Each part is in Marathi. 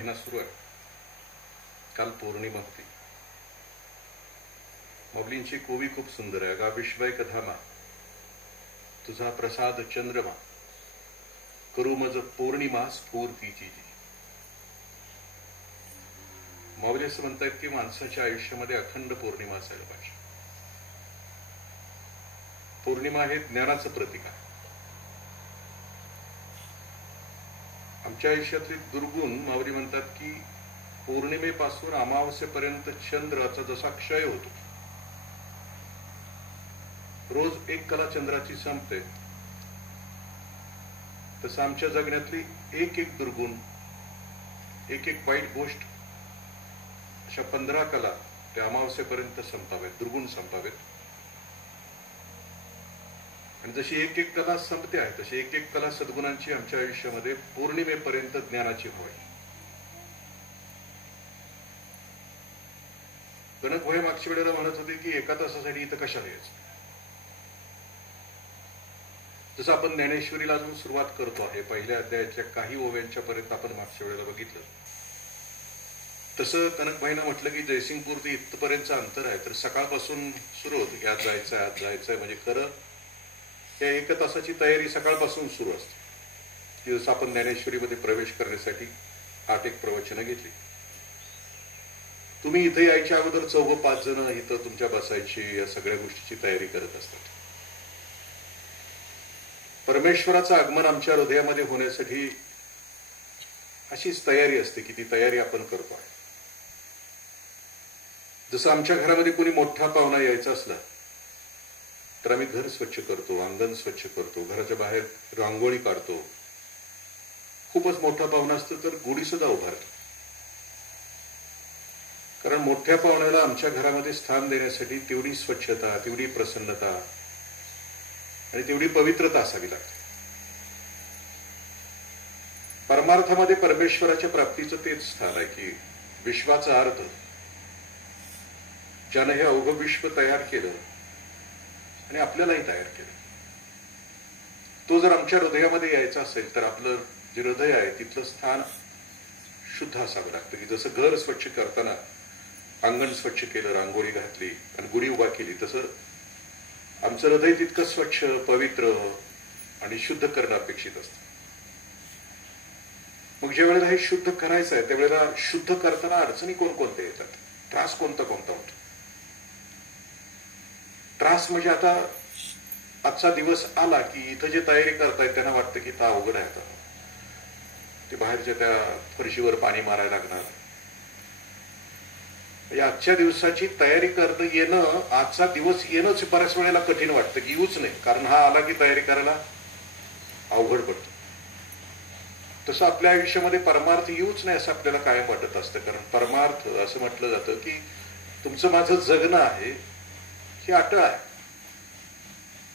महिना सुरू आहे. काल पौर्णिमा होती. माऊलींची कोवी खूप सुंदर आहे. गा विश्वय कधामा तुझा प्रसाद चंद्रमा करू मज पौर्णिमा स्फूर्तीची जी. माऊली असं म्हणतात की माणसाच्या आयुष्यामध्ये अखंड पौर्णिमा असायला पाहिजे. पौर्णिमा हे ज्ञानाचं प्रतीक आहे. आमच्या आयुष्यातले दुर्गुण माऊली म्हणतात की पौर्णिमेपासून अमावस्येपर्यंत चंद्राचा जसा क्षय होतो, रोज एक कला चंद्राची संपते, तसं आमच्या जगण्यातली एक एक दुर्गुण, एक एक वाईट गोष्ट, अशा 15 कला त्या अमावस्येपर्यंत संपाव्यात, दुर्गुण संपावेत. आणि जशी एक एक कला संपते आहे तशी एक एक कला सद्गुणांची आमच्या आयुष्यामध्ये पौर्णिमेपर्यंत ज्ञानाची व्हावी. गणक भोये मागच्या वेळेला म्हणत होते की एका तासासाठी इथं कशाला यायचं. जसं आपण ज्ञानेश्वरीला अजून सुरुवात करतो आहे, पहिल्या अध्यायाच्या काही ओव्यांच्या पर्यंत आपण मागच्या वेळेला बघितलं, तसं कनकभाईनं म्हटलं की जयसिंगपूर ते इथपर्यंतचं अंतर आहे, तर सकाळपासून सुरू होतं. यात जायचंय, आज जायचंय, म्हणजे खरं त्या एका तासाची तयारी सकाळपासून सुरू असते. दिवस आपण ज्ञानेश्वरीमध्ये प्रवेश करण्यासाठी 8 एक प्रवचनं घेतली. तुम्ही इथे यायच्या अगोदर 4-5 जण इथं तुमच्या बसायची, या सगळ्या गोष्टीची तयारी करत असतात. परमेश्वराचं आगमन आमच्या हृदयामध्ये होण्यासाठी अशीच तयारी असते की ती तयारी आपण करतो आहे. जसं आमच्या घरामध्ये कोणी मोठा पाहुणा यायचा असला तर आम्ही घर स्वच्छ करतो, अंगण स्वच्छ करतो, घराच्या बाहेर रांगोळी काढतो. खूपच मोठा पाहुणा असतो तर गुढी सुद्धा उभारतो. कारण मोठ्या पाहुण्याला आमच्या घरामध्ये स्थान देण्यासाठी तेवढी स्वच्छता, तेवढी प्रसन्नता आणि तेवढी पवित्रता असावी लागते. परमार्थामध्ये परमेश्वराच्या प्राप्तीचं तेच स्थान आहे की विश्वाचा अर्थ, ज्यानं हे अवघ विश्व तयार केलं आणि आपल्यालाही तयार केलं, तो जर आमच्या हृदयामध्ये यायचा असेल तर आपलं जे हृदय आहे तिथलं स्थान शुद्ध असावं लागतं. की जसं घर स्वच्छ करताना अंगण स्वच्छ केलं, रांगोळी घातली आणि गुढी उभा केली, तसं आमचं हृदय तितकं स्वच्छ, पवित्र आणि शुद्ध करणं अपेक्षित असतं. मग ज्या वेळेला हे शुद्ध करायचं आहे त्यावेळेला शुद्ध करताना अडचणी कोणकोणत्या येतात, त्रास कोणता कोणता होतो. त्रास म्हणजे आता आजचा दिवस आला की इथं जे तयारी करतायत त्यांना वाटतं की ता अवघड आहे, आता ते बाहेरच्या त्या फरशीवर पाणी मारायला लागणार. आजच्या दिवसाची तयारी करणं येणं, आजचा दिवस येणंच बऱ्याच वेळेला कठीण वाटतं की येऊच नाही, कारण हा आला की तयारी करायला अवघड पडतं. तसं आपल्या आयुष्यामध्ये परमार्थ येऊच नाही असं आपल्याला कायम वाटत असतं. कारण परमार्थ असं म्हटलं जातं की तुमचं माझं जगणं आहे ही अटळ आहे,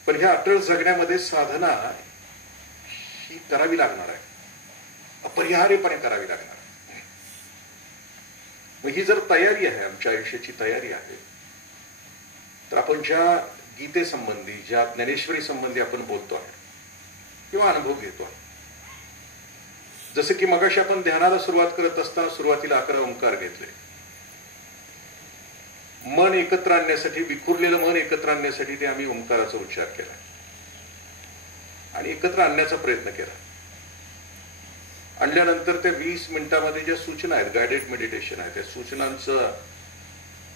पण ह्या अटळ जगण्यामध्ये साधना ही करावी लागणार आहे, अपरिहार्यपणे करावी लागणार. मग ही जर तयारी आहे, आमच्या आयुष्याची तयारी आहे, तर आपण ज्या गीतेसंबंधी, ज्या ज्ञानेश्वरी संबंधी आपण बोलतो आहे किंवा अनुभव घेतो आहे, जसं की मगाशी आपण ध्यानाला सुरुवात करत असताना सुरुवातीला 11 ओंकार घेतले. मन एकत्र आणण्यासाठी, विखुरलेलं मन एकत्र आणण्यासाठी ते आम्ही ओंकाराचा उच्चार केला आणि एकत्र आणण्याचा प्रयत्न केला. आणल्यानंतर त्या 20 मिनिटांमध्ये ज्या सूचना आहेत, गायडेड मेडिटेशन आहे, त्या सूचनांचं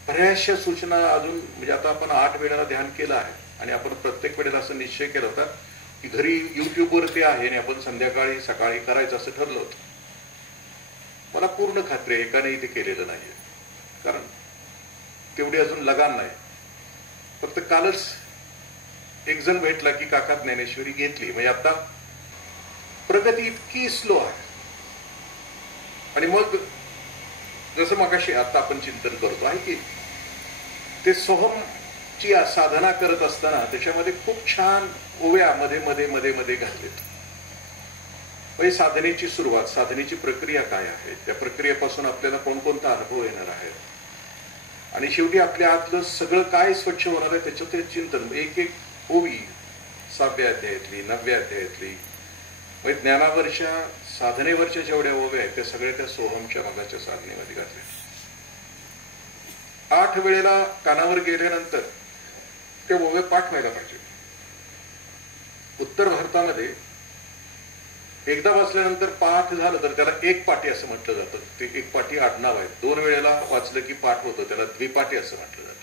बऱ्याचशा सूचना अजून, म्हणजे आता आपण 8 वेळेला ध्यान केलं आहे आणि आपण प्रत्येक वेळेला असं निश्चय केला होता की घरी युट्यूबवर ते आहे आणि आपण संध्याकाळी सकाळी करायचं असं ठरलं होतं. मला पूर्ण खात्री आहे एकानेही ते केलेलं नाहीये, कारण तेवढी अजून लगान नाही. फक्त कालच एक जण भेटला की काका ज्ञानेश्वरी घेतली, म्हणजे आता प्रगती इतकी स्लो आहे. आणि मग जसं मगाशी आता आपण चिंतन करतो आहे की ते सोहमची साधना करत असताना त्याच्यामध्ये खूप छान ओव्या मध्ये मध्ये मध्ये मध्ये घातलेत. म्हणजे साधनेची सुरुवात, साधनेची प्रक्रिया काय आहे, त्या प्रक्रियेपासून आपल्याला कोणकोणता अनुभव येणार आहे आणि शेवटी आपल्या आतलं सगळं काय स्वच्छ होणार आहे त्याचं ते चिंतन. एक एक ओवी 7व्या अध्यायातली, 9व्या अध्यायातली, म्हणजे ज्ञानावरच्या साधनेवरच्या जेवढ्या ओव्या आहेत त्या सगळ्या त्या सोहमच्या मगाच्या साधनेमध्ये घातल्या. 8 वेळेला कानावर गेल्यानंतर ते ओवे पाठ व्हायला पाहिजे. उत्तर भारतामध्ये एकदा वाचल्यानंतर पाठ झालं तर त्याला एक पाठी असं म्हटलं जातं. ते एक पाठी आडनाव आहे. 2 वेळेला वाचलं की पाठ होतं त्याला द्विपाठी असं म्हटलं जातं.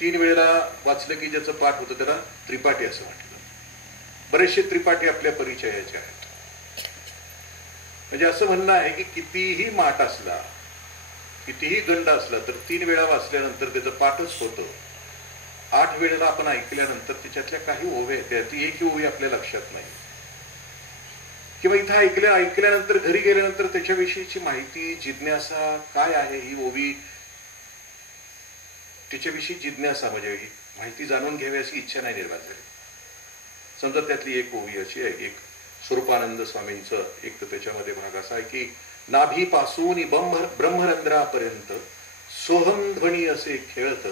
3 वेळेला वाचलं की ज्याचं पाठ होतं त्याला त्रिपाठी असं म्हटलं जातं. बरेचसे त्रिपाठी आपल्या परिचयाचे आहेत. म्हणजे असं म्हणणं आहे की कितीही माठ असला, कितीही गंड असला तर 3 वेळा वाचल्यानंतर त्याचं पाठच होतं. 8 वेळेला आपण ऐकल्यानंतर त्याच्यातल्या काही ओव्या आहेत ती एकही ओवी आपल्या लक्षात नाही, किंवा इथं ऐकल्यानंतर घरी गेल्यानंतर त्याच्याविषयीची माहिती, जिज्ञासा काय आहे ही ओवी, त्याच्याविषयी जिज्ञासा म्हणजे माहिती जाणून घ्यावी अशी इच्छा नाही निर्माण झाली. समजा त्यातली एक ओवी अशी आहे, एक स्वरूपानंद स्वामींचं एक तर त्याच्यामध्ये भाग असा आहे की नाभीपासून ब्रह्मरंध्रापर्यंत सोहम ध्वनी असे खेळत,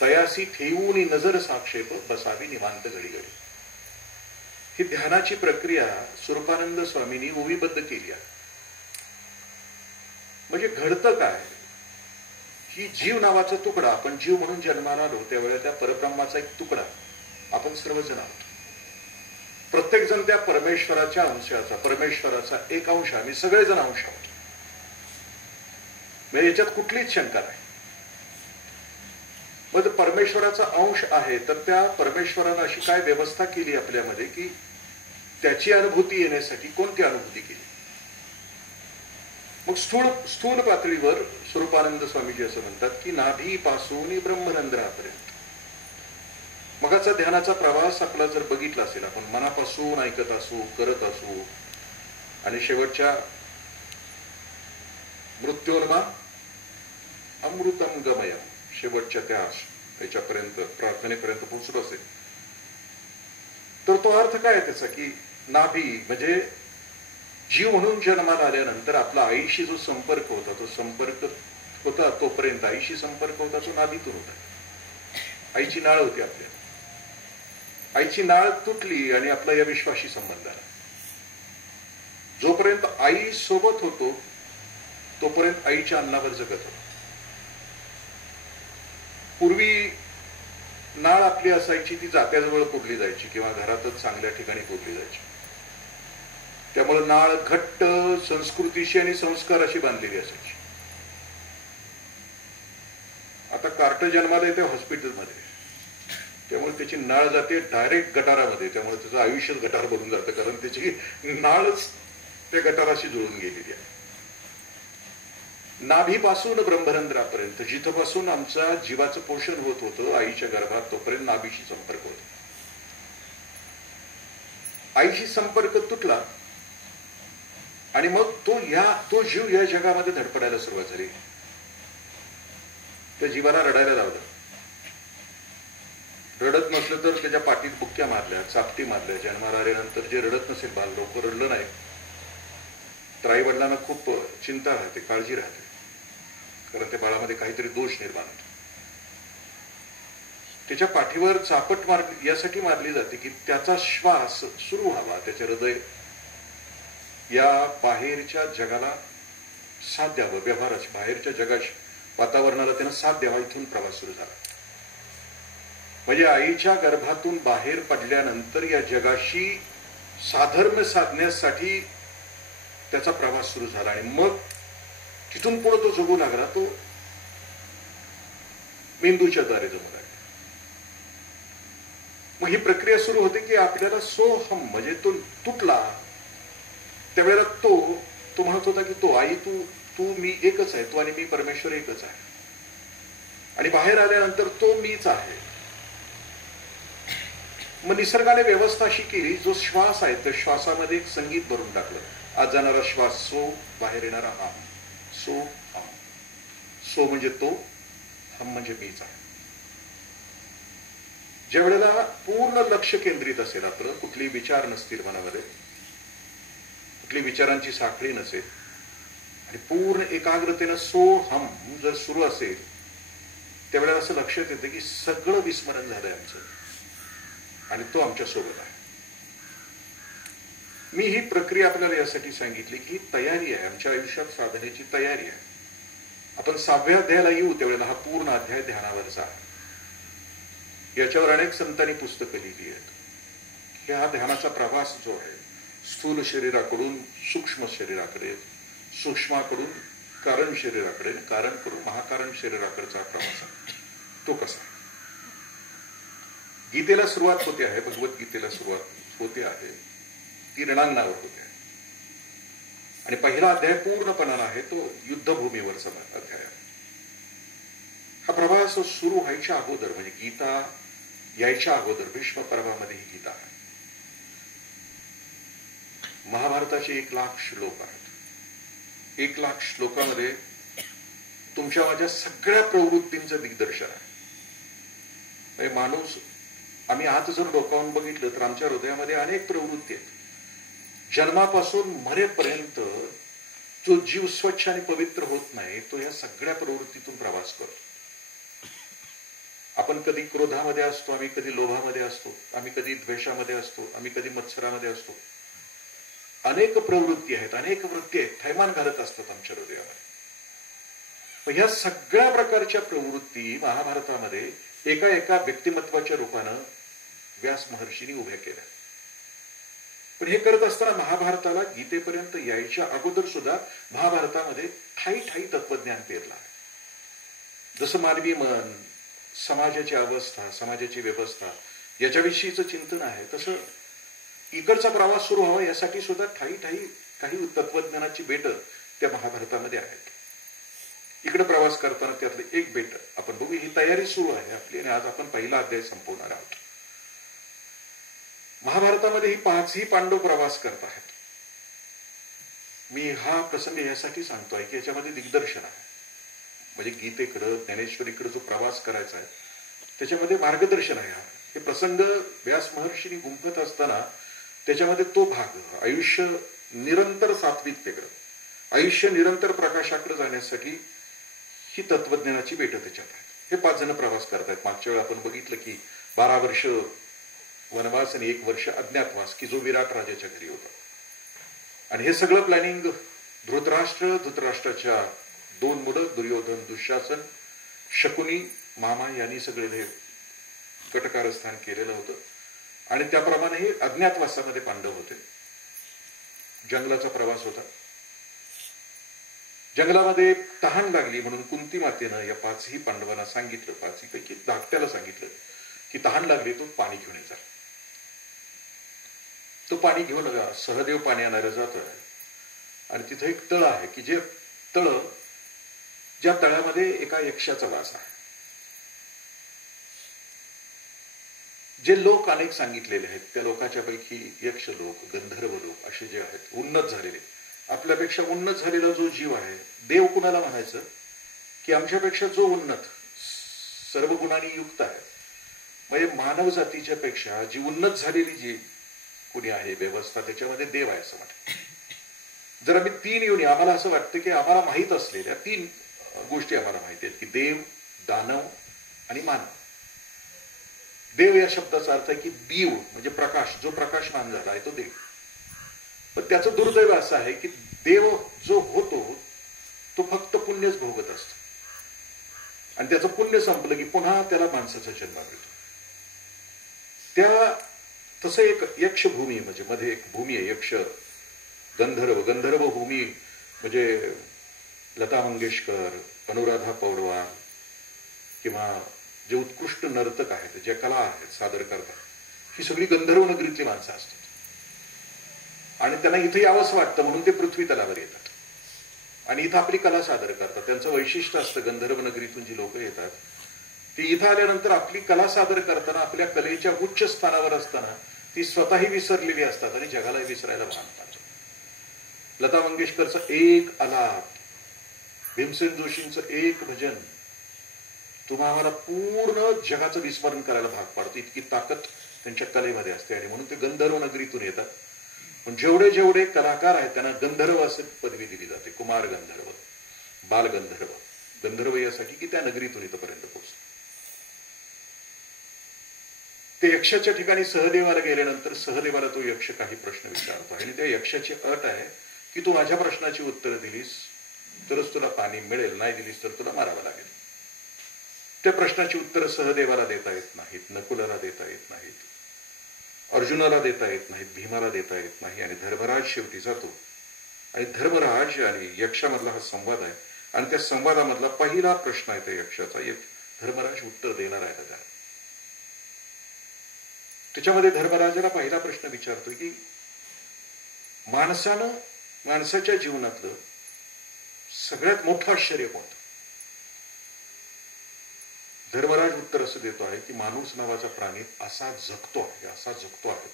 तयासी ठेवून नजर साक्षेप बसावी निवांत घडी घडी. ही ध्यानाची प्रक्रिया स्वरूपानंद स्वामींनी ओवीबद्ध केली आहे. म्हणजे घडतं काय, ही जीव नावाचा तुकडा, आपण जीव म्हणून जन्माला आलो त्यावेळेला त्या परब्रह्माचा एक तुकडा आपण सर्वजण आहोत. प्रत्येक जण त्या परमेश्वराच्या अंशाचा, परमेश्वराचा एक अंश, आम्ही सगळेजण अंश आहोत. म्हणजे याच्यात कुठलीच शंका नाही. मग परमेश्वराचा अंश आहे तर त्या परमेश्वरानं अशी काय व्यवस्था केली आपल्यामध्ये की त्याची अनुभूती येण्यासाठी कोणती अनुभूती केली. मग स्थूल पातळीवर स्वरूपानंद स्वामीजी असं म्हणतात की नाभीपासून ब्रह्मरंध्रापर्यंत मगाचा ध्यानाचा प्रवास आपला जर बघितला असेल, आपण मनापासून ऐकत असू, करत असू आणि शेवटच्या मृत्योन्मा अमृतम गमयम, शेवटच्या त्या याच्यापर्यंत प्रार्थनेपर्यंत पोहोचलो असेल तर तो अर्थ काय त्याचा की नाभी म्हणजे जीव म्हणून जन्माला आल्यानंतर आपला आईशी जो संपर्क होता, तो संपर्क होता तोपर्यंत आईशी संपर्क होता तो नाभीतून होता. आईची नाळ होती आपल्याला. आईची नाळ तुटली आणि आपला या विश्वाशी संबंध आला. जोपर्यंत आई सोबत होतो तोपर्यंत आईच्या अन्नावर जगत होतो. पूर्वी नाळ आपली असायची ती जात्याजवळ पुरली जायची किंवा घरातच चांगल्या ठिकाणी पुरली जायची. त्यामुळे नाळ घट्ट संस्कृतीशी आणि संस्काराशी बांधलेली असायची. आता कार्ट जन्माला येते हॉस्पिटलमध्ये, त्यामुळे त्याची नाळ जाते डायरेक्ट गटारामध्ये, त्यामुळे त्याचं आयुष्यच गटार बनून जातं, कारण त्याची नाळच त्या गटाराशी जुळून गेलेली आहे. नाभीपासून ब्रह्मरंध्रापर्यंत जिथपासून आमचा जीवाचं पोषण होत होतं आईच्या गर्भात, तोपर्यंत नाभीशी संपर्क होता. आईशी संपर्क तुटला आणि मग तो जीव या जगामध्ये धडपडायला सुरुवात झाली. त्या जीवाला रडायला लावलं. रडत नसलं तर त्याच्या पाठीत बुक्क्या मारल्या, चापटी मारल्या. जन्माला आल्यानंतर जे रडत नसेल बाल, लवकर रडलं नाही तर आई वडिलांना खूप चिंता राहते, काळजी राहते, कारण त्या बाळामध्ये काहीतरी दोष निर्माण होतो. त्याच्या पाठीवर चापट यासाठी मारली जाते की त्याचा श्वास सुरू व्हावा, त्याचे हृदय या बाहेरच्या जगाला साथ द्यावं, व्यवहाराची बाहेरच्या जगाशी वातावरणाला त्यानं साथ द्यावा. इथून प्रवास सुरू झाला. म्हणजे आईच्या गर्भातून बाहेर पडल्यानंतर या जगाशी साधर्म्य साधण्यासाठी त्याचा प्रवास सुरू झाला आणि मग तिथून पुढे तो जगू लागला. तो मेंदूच्या द्वारे जगू लागला. मग ही प्रक्रिया सुरू होते की आपल्याला सोहम म्हणजे तो तुटला त्यावेळेला तो म्हणत होता की तो आई तू मी एकच आहे, तू आणि मी परमेश्वर एकच आहे. आणि बाहेर आल्यानंतर तो मीच आहे. मग निसर्गाने व्यवस्था अशी केली, जो श्वास आहे त्या श्वासामध्ये एक संगीत भरून टाकलं. आज जाणारा श्वास सो, बाहेर येणारा हम. सो हम. सो म्हणजे तो, हम म्हणजे मीच आहे. ज्या वेळेला पूर्ण लक्ष केंद्रित असेल आपलं, कुठली विचार नसतील मनामध्ये, कुठली विचारांची साखळी नसेल आणि पूर्ण एकाग्रतेनं सो हम जर सुरू असेल त्यावेळेला असं लक्षात येतं की सगळं विस्मरण झालंय आमचं आणि तो आमच्या सोबत आहे. मी ही प्रक्रिया आपल्याला यासाठी सांगितली की ही तयारी आहे, आमच्या आयुष्यात साधनेची तयारी आहे. आपण 6व्या अध्यायाला येऊ त्यावेळेला हा पूर्ण अध्याय ध्यानावरचा आहे. याच्यावर अनेक संतांनी पुस्तकं लिहिली आहेत की हा ध्यानाचा प्रवास जो आहे स्थूल शरीराकडून सूक्ष्म शरीराकडे, सूक्ष्माकडून कारण शरीराकडे, कारण करून महाकारण शरीराकडचा प्रवास आहे. तो कसा गीतेला सुरुवात होते आहे, भगवद्गीतेला सुरुवात होते आहे, ती रणांगणावर होते आहे. आणि पहिला अध्याय पूर्णपणाला आहे तो युद्धभूमीवरचा अध्याय आहे. हा प्रवास सुरू व्हायच्या अगोदर म्हणजे गीता यायच्या अगोदर भीष्म पर्वामध्ये ही गीता आहे. महाभारताचे 1,00,000 श्लोक आहेत. 1,00,000 श्लोकामध्ये तुमच्या माझ्या सगळ्या प्रवृत्तींचं दिग्दर्शन आहे. म्हणजे माणूस, आम्ही आत जर डोकावून बघितलं तर आमच्या हृदयामध्ये अनेक प्रवृत्ती आहेत. जन्मापासून मरेपर्यंत जो जीव स्वच्छ आणि पवित्र होत नाही तो या सगळ्या प्रवृत्तीतून प्रवास करतो. आपण कधी क्रोधामध्ये असतो, आम्ही कधी लोभामध्ये असतो, आम्ही कधी द्वेषामध्ये असतो, आम्ही कधी मत्सरामध्ये असतो. अनेक प्रवृत्ती आहेत, अनेक वृत्ती आहेत, थैमान घालत असतात आमच्या हृदयामध्ये. पण या सगळ्या प्रकारच्या प्रवृत्ती महाभारतामध्ये एका एका व्यक्तिमत्वाच्या रूपानं व्यास महर्षींनी उभ्या केल्या. पण हे करत असताना महाभारताला गीतेपर्यंत यायच्या अगोदर सुद्धा महाभारतामध्ये ठाई ठाई तत्वज्ञान पेरलं आहे. जसं मानवी मन, समाजाची अवस्था, समाजाची व्यवस्था याच्याविषयीचं चिंतन आहे, तसं इकडचा प्रवास सुरू व्हावा यासाठी सुद्धा ठाई ठाई काही तत्वज्ञानाची बेट त्या महाभारतामध्ये आहेत. इकडे प्रवास करताना त्यातलं एक बेट आपण बघू. ही तयारी सुरू आहे आपली आणि आज आपण पहिला अध्याय संपवणार आहोत. महाभारतामध्ये ही 5ही पांडव प्रवास करत आहेत. मी हा प्रसंग यासाठी सांगतोय की याच्यामध्ये दिग्दर्शन आहे. म्हणजे गीतेकडं, ज्ञानेश्वरीकडे जो प्रवास करायचा आहे त्याच्यामध्ये मार्गदर्शन आहे. हे प्रसंग व्यास महर्षींनी गुंफत असताना त्याच्यामध्ये तो भाग, आयुष्य निरंतर सात्विकतेकडे, आयुष्य निरंतर प्रकाशाकडे जाण्यासाठी ही तत्वज्ञानाची बेट त्याच्यात आहे. हे 5 जण प्रवास करत आहेत. मागच्या वेळी आपण बघितलं की 12 वर्ष वनवास आणि 1 वर्ष अज्ञातवास की जो विराट राजाच्या घरी होता. आणि हे सगळं प्लॅनिंग धृतराष्ट्राच्या 2 मुलं दुर्योधन, दुःशासन, शकुनी, मामा यांनी सगळे हे कटकारस्थान केलेलं होतं. आणि त्याप्रमाणे हे अज्ञातवासामध्ये पांडव होते. जंगलाचा प्रवास होता. जंगलामध्ये तहान लागली म्हणून कुंती मातेनं या 5ही पांडवांना सांगितलं, 5ही पैकी धाकट्याला सांगितलं की तहान लागली तो पाणी घेऊन येजा. तो पाणी घेऊन सहदेव पाणी आणायला जातोय. आणि तिथं एक तळ आहे की जे तळ, ज्या तळ्यामध्ये एका यक्षाचा वास आहे. जे लोक अनेक सांगितलेले आहेत त्या लोकांच्या पैकी यक्ष लोक, गंधर्व लोक असे जे आहेत उन्नत झालेले, आपल्यापेक्षा उन्नत झालेला जो जीव आहे, देव कुणाला म्हणायचं की आमच्यापेक्षा जो उन्नत सर्व गुणांनी युक्त आहे, म्हणजे मानव जातीच्या पेक्षा जी उन्नत झालेली जी कुणी आहे व्यवस्था त्याच्यामध्ये देव आहे असं वाटतं. जर आम्ही 3 योनी, आम्हाला असं वाटतं की आम्हाला माहीत असलेल्या 3 गोष्टी आम्हाला माहिती आहेत की देव, दानव आणि मानव. देव या शब्दाचा अर्थ आहे की दीव म्हणजे प्रकाश, जो प्रकाशमान झाला आहे तो देव. पण त्याचं दुर्दैव असं आहे की देव जो होतो तो फक्त पुण्यच भोगत असतो आणि त्याचं पुण्य संपलं की पुन्हा त्याला माणसाचा जन्म मिळतो. त्या तसं एक यक्षभूमी म्हणजे मध्ये एक भूमी आहे, यक्ष गंधर्व, गंधर्व भूमी म्हणजे लता मंगेशकर, अनुराधा पौडवाल किंवा जे उत्कृष्ट नर्तक आहेत, ज्या कला आहेत सादर करतात, ही सगळी गंधर्व नगरीतली माणसं असतात. आणि त्यांना इथे यावंच वाटतं म्हणून ते पृथ्वी तलावर येतात आणि इथं आपली कला सादर करतात. त्यांचं वैशिष्ट्य असतं, गंधर्व नगरीतून जी लोक येतात ती इथं आल्यानंतर आपली कला सादर करताना, आपल्या कलेच्या उच्च स्थानावर असताना ती स्वतःही विसरलेली असतात आणि जगाला विसरायला भाग पाडतात. लता मंगेशकरचा एक आलाप, भीमसेन जोशींचं एक भजन तुम्हाला पूर्ण जगाचं विस्मरण करायला भाग पाडतो. इतकी ताकद त्यांच्या कलेमध्ये असते आणि म्हणून ते गंधर्व नगरीतून येतात. पण जेवढे जेवढे कलाकार आहेत त्यांना गंधर्व असे पदवी दिली जाते. कुमार गंधर्व, बाल गंधर्व, गंधर्व यासाठी की त्या नगरीतून इथपर्यंत पोहोचतात. ते यक्षाच्या ठिकाणी सहदेवाला गेल्यानंतर सहदेवाला तो यक्ष काही प्रश्न विचारतो आणि त्या यक्षाची अट आहे की तू माझ्या प्रश्नाची उत्तरं दिलीस तरच तुला पाणी मिळेल, नाही दिलीस तर तुला मारावं लागेल. त्या प्रश्नाची उत्तरं सहदेवाला देता येत नाहीत, नकुलाला देता येत नाहीत, अर्जुनाला देता येत नाहीत, भीमाला देता येत नाही. आणि धर्मराज शेवटी जातो आणि धर्मराज आणि यक्षामधला हा संवाद आहे आणि त्या संवादामधला पहिला प्रश्न आहे त्या यक्षाचा. धर्मराज उत्तर देणार आहे त्याला. त्याच्यामध्ये धर्मराजाला पहिला प्रश्न विचारतो की माणसाच्या जीवनातलं सगळ्यात मोठं आश्चर्य कोणतं? धर्मराज उत्तर असं देतो आहे की माणूस नावाचा प्राणी असा जगतो आहे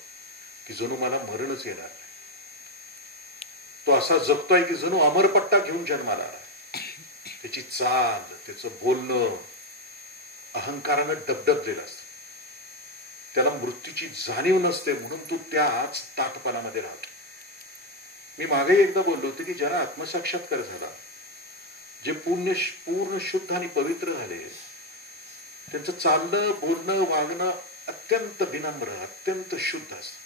की जणू मला मरणच येणार नाही. तो असा जगतोय की जणू अमरपट्टा घेऊन जन्माला आला. त्याची चाल, त्याचं बोलणं अहंकारानं डबडबलेलं असतं. त्याला मृत्यूची जाणीव नसते म्हणून तो त्याच ताठपणामध्ये राहतो. मी मागे एकदा बोललो होतो की ज्याला आत्मसाक्षात्कार झाला, जे पूर्ण शुद्ध आणि पवित्र झाले, त्यांचं चालणं, बोलणं, वागणं अत्यंत विनम्र, अत्यंत शुद्ध असतं.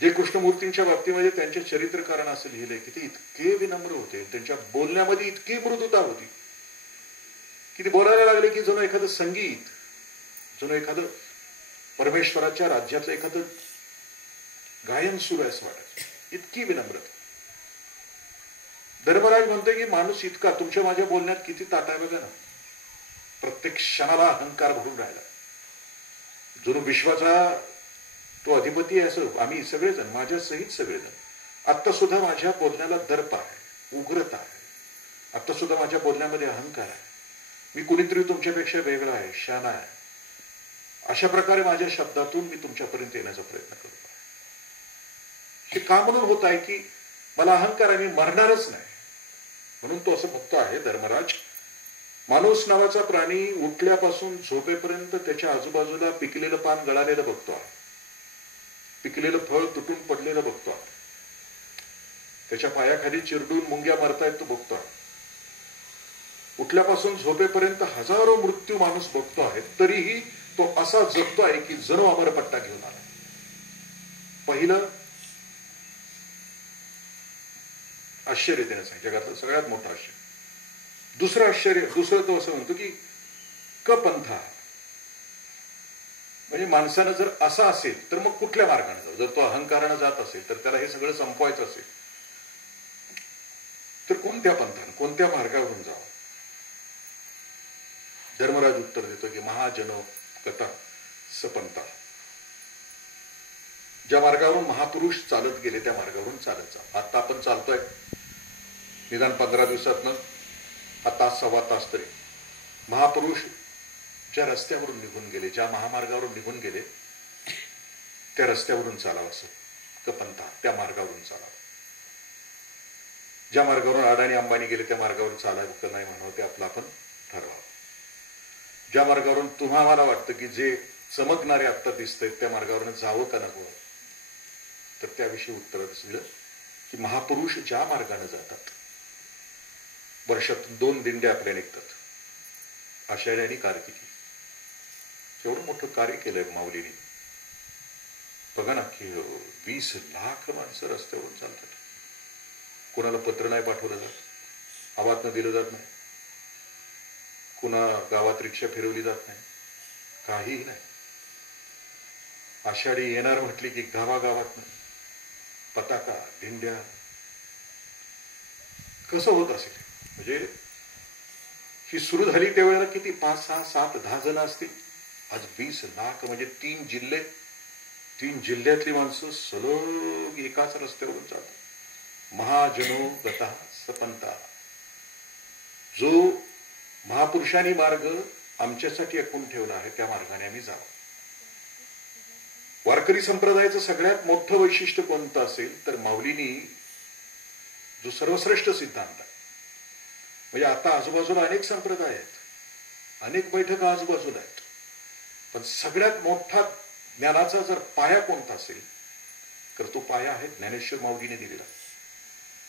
जे कृष्णमूर्तींच्या बाबतीमध्ये त्यांच्या चरित्रकारानं असं लिहिलंय की ते इतके विनम्र होते, त्यांच्या बोलण्यामध्ये इतकी मृदुता होती की ते बोलायला लागले की जणू एखादं संगीत, जणू एखादं परमेश्वराच्या राज्यातलं एखादं गायन सुरू आहे असं वाटायचं. इतकी विनम्रता. धर्मराज म्हणतोय की माणूस इतका तुमच्या माझ्या बोलण्यात किती ताट आहे बघा ना. प्रत्येक क्षणाला अहंकार भरून राहिला. जणू विश्वाचा तो अधिपती आहे असं आम्ही सगळेजण, माझ्या सहित सगळेजण. आत्ता सुद्धा माझ्या बोलण्याला दर्प आहे, उग्रता आहे. आत्ता सुद्धा माझ्या बोलण्यामध्ये अहंकार आहे. मी कुणीतरी तुमच्यापेक्षा वेगळा आहे, शहाणा आहे. अशा प्रकारे माझ्या शब्दातून मी तुमच्यापर्यंत येण्याचा प्रयत्न करतो आहे. हे का म्हणून होत आहे की मला अहंकार आहे, मी मरणारच नाही म्हणून तो असं म्हणतो आहे धर्मराज. माणूस नावाचा प्राणी उठल्यापासून झोपेपर्यंत त्याच्या आजूबाजूला पिकलेलं पान गळालेलं बघतो आहे, पिकलेलं फळ तुटून पडलेलं बघतो आहे, त्याच्या पायाखाली चिरडून मुंग्या मरतायत तो बघतो आहे. उठल्यापासून झोपेपर्यंत हजारो मृत्यू माणूस बघतो आहे, तरीही तो असा जगतो आहे की जणू अमरपट्टा घेऊन आला. पहिलं आश्चर्य त्याने सांगितलं, जगातलं सगळ्यात मोठं आश्चर्य. दुसरं तो असं म्हणतो की कपंथा, म्हणजे माणसानं जर असा असेल तर मग कुठल्या मार्गाने जाऊ? जर तो अहंकारानं जात असेल तर त्याला हे सगळं संपवायचं असेल तर कोणत्या पंथानं, कोणत्या मार्गावरून जावं? धर्मराज उत्तर देतो की महाजनो कथा सपंथा, ज्या मार्गावरून महापुरुष चालत गेले त्या मार्गावरून चालत जा. आता आपण चालतोय निदान 15 दिवसातनं हा तास सव्वा तास तरी महापुरुष ज्या रस्त्यावरून निघून गेले, ज्या महामार्गावरून निघून गेले त्या रस्त्यावरून चालावं. असं कपंथा, त्या मार्गावरून चालावं. ज्या मार्गावरून अडाणी अंबानी गेले त्या मार्गावरून चालावं नाही म्हणावं ते आपलं आपण ठरवावं. ज्या मार्गावरून तुम्हाला वाटतं की जे चमकणारे आत्ता दिसतंय त्या मार्गावरून जावं का नको, तर त्याविषयी उत्तर दिसलं की महापुरुष ज्या मार्गाने जातात, वर्षातून 2 दिंड्या आपल्या निघतात, आषाढी आणि कार्तिकी. एवढं मोठं कार्य केलंय माऊलीने. बघा ना की 20 लाख माणसं रस्त्यावरून चालतात. कोणाला पत्र नाही पाठवलं जात, आवाज न दिलं जात नाही, कुणा गावात रिक्षा फिरवली जात नाही, काहीही नाही. आषाढी येणार म्हटली की गावागावात पताका, दिंड्या. कसं होत असेल? म्हणजे ही सुरू झाली त्यावेळेला किती 5, 6, 7, 10 जण असतील. आज 20 लाख म्हणजे 3 जिल्ह्यातली माणसं सलग एकाच रस्त्यावरून चालतात. महाजनो गता सपंता, जो महापुरुषांनी मार्ग आमच्यासाठी आखून ठेवला आहे त्या मार्गाने आम्ही जावं. वारकरी संप्रदायाचं सगळ्यात मोठं वैशिष्ट्य कोणतं असेल तर माऊलींनी जो सर्वश्रेष्ठ सिद्धांत आहे. म्हणजे आता आजूबाजूला अनेक संप्रदाय आहेत, अनेक बैठका आजूबाजूला आहेत, पण सगळ्यात मोठा ज्ञानाचा जर पाया कोणता असेल तर तो पाया आहे ज्ञानेश्वर माऊलीने दिलेला.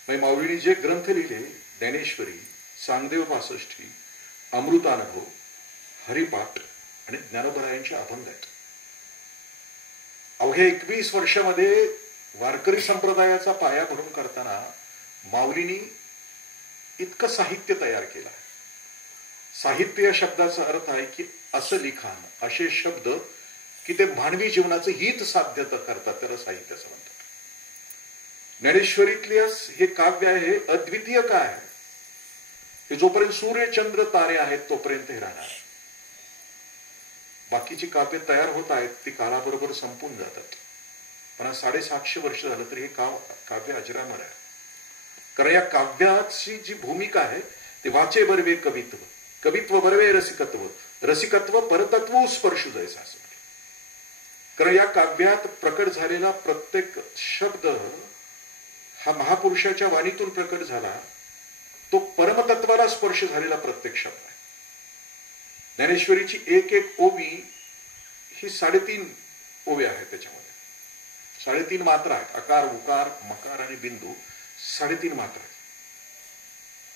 म्हणजे माऊलीने जे ग्रंथ लिहिले, ज्ञानेश्वरी, सांगदेव 65, अमृतानुभव, हरिपाठ आणि ज्ञानोबरायांचे अभंग आहेत. अवघ्या 21 वर्षामध्ये वारकरी संप्रदायाचा पाया भरून करताना माऊलींनी इतकं साहित्य तयार केलं. साहित्य या शब्दाचा अर्थ आहे की असं लिखाण, असे शब्द की ते मानवी जीवनाचं हित साध्य करतात, त्याला साहित्य असं म्हणतात. ज्ञानेश्वरीतले हे काव्य आहे, हे अद्वितीय काय आहे, हे जोपर्यंत सूर्य चंद्र तारे आहेत तोपर्यंत हे राहणार. बाकीची काव्य तयार होत आहेत ती काळाबरोबर संपून जातात, पण 750 वर्ष झालं तरी हे काव्य अजरामर आहे. कारण या काव्याची जी भूमिका आहे ते वाचे बरवे कवित्व, कवित्व बरवे रसिकत्व, रसिकत्व परतत्व स्पर्शू जायचं असं. कारण या काव्यात प्रकट झालेला प्रत्येक शब्द हा महापुरुषाच्या वाणीतून प्रकट झाला, तो परमतत्वाला स्पर्श झालेला प्रत्येक शब्द आहे. ज्ञानेश्वरीची एक एक ओवी ही 3.5 ओव्या आहेत. त्याच्यामध्ये 3.5 मात्रा आहेत. अकार, उकार, मकार आणि बिंदू 3.5 मात्रा आहेत.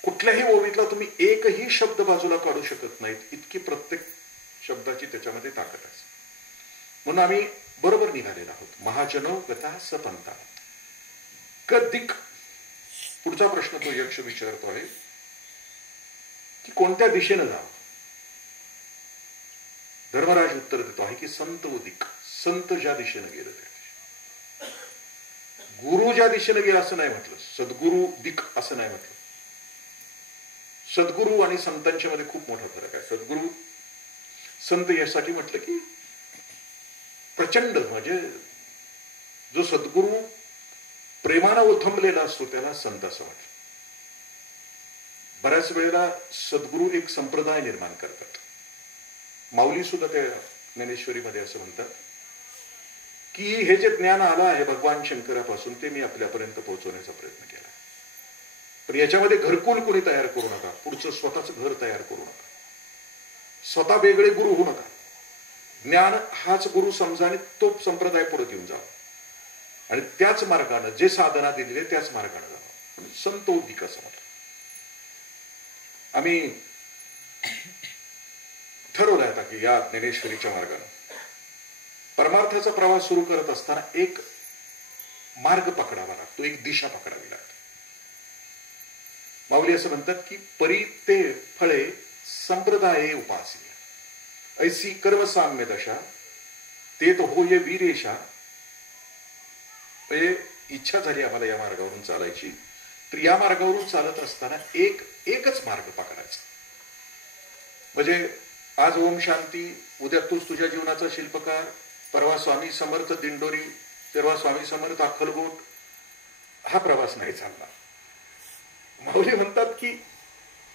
कुठल्याही ओवीतला तुम्ही एकही शब्द बाजूला काढू शकत नाहीत, इतकी प्रत्येक शब्दाची त्याच्यामध्ये ताकद आहे. म्हणून आम्ही बरोबर निघालेलो आहोत. महाजनो गता सपंता कदिक. पुढचा प्रश्न तो यक्ष विचारतो आहे की कोणत्या दिशेनं जावं. धर्मराज उत्तर देतो आहे की संत उदिक. संत ज्या दिशेनं गेलं त्या दिशेनं. गुरु ज्या दिशेनं गेला असं नाही म्हटलं, सद्गुरु दिक असं नाही म्हटलं. सद्गुरु आणि संतांच्या मध्ये खूप मोठा फरक आहे. सद्गुरु संत यासाठी म्हटलं की प्रचंड, म्हणजे जो सद्गुरु प्रेमानं ओथंबलेला असतो त्याला संत असं वाटतं. बऱ्याच वेळेला सद्गुरु एक संप्रदाय निर्माण करतात. माऊली सुद्धा त्या ज्ञानेश्वरीमध्ये असं म्हणतात की हे जे ज्ञान आलं आहे भगवान शंकरापासून ते मी आपल्यापर्यंत पोहोचवण्याचा प्रयत्न केला, पण याच्यामध्ये घरकुल कोणी तयार करू नका, पुढचं स्वतःच घर तयार करू नका, स्वतः वेगळे गुरु होऊ नका. ज्ञान हाच गुरु समजा आणि तो संप्रदाय पुढे घेऊन जावा आणि त्याच मार्गाने जे साधना दिलेले त्याच मार्गाने जावा. संत उदिक असं म्हटलं. आम्ही ठरवलं आता की या ज्ञानेश्वरीच्या मार्गाने परमार्थाचा प्रवास सुरू करत असताना एक मार्ग पकडावा लागतो, एक दिशा पकडावी लागते. माऊली असं म्हणतात की परी ते फळे संप्रदाये उपासी ऐसी कर्म साम्य दशा ते तो होय वीरेशा. म्हणजे इच्छा झाली आम्हाला या मार्गावरून चालायची, तर या मार्गावरून चालत असताना एकच मार्ग पकडायचा. म्हणजे आज ओम शांती, उद्या तूच तुझ्या जीवनाचा शिल्पकार, परवा स्वामी समर्थ दिंडोरी, तेरवा स्वामी समर्थ अक्कलकोट, हा प्रवास नाही चालणार. माऊली म्हणतात की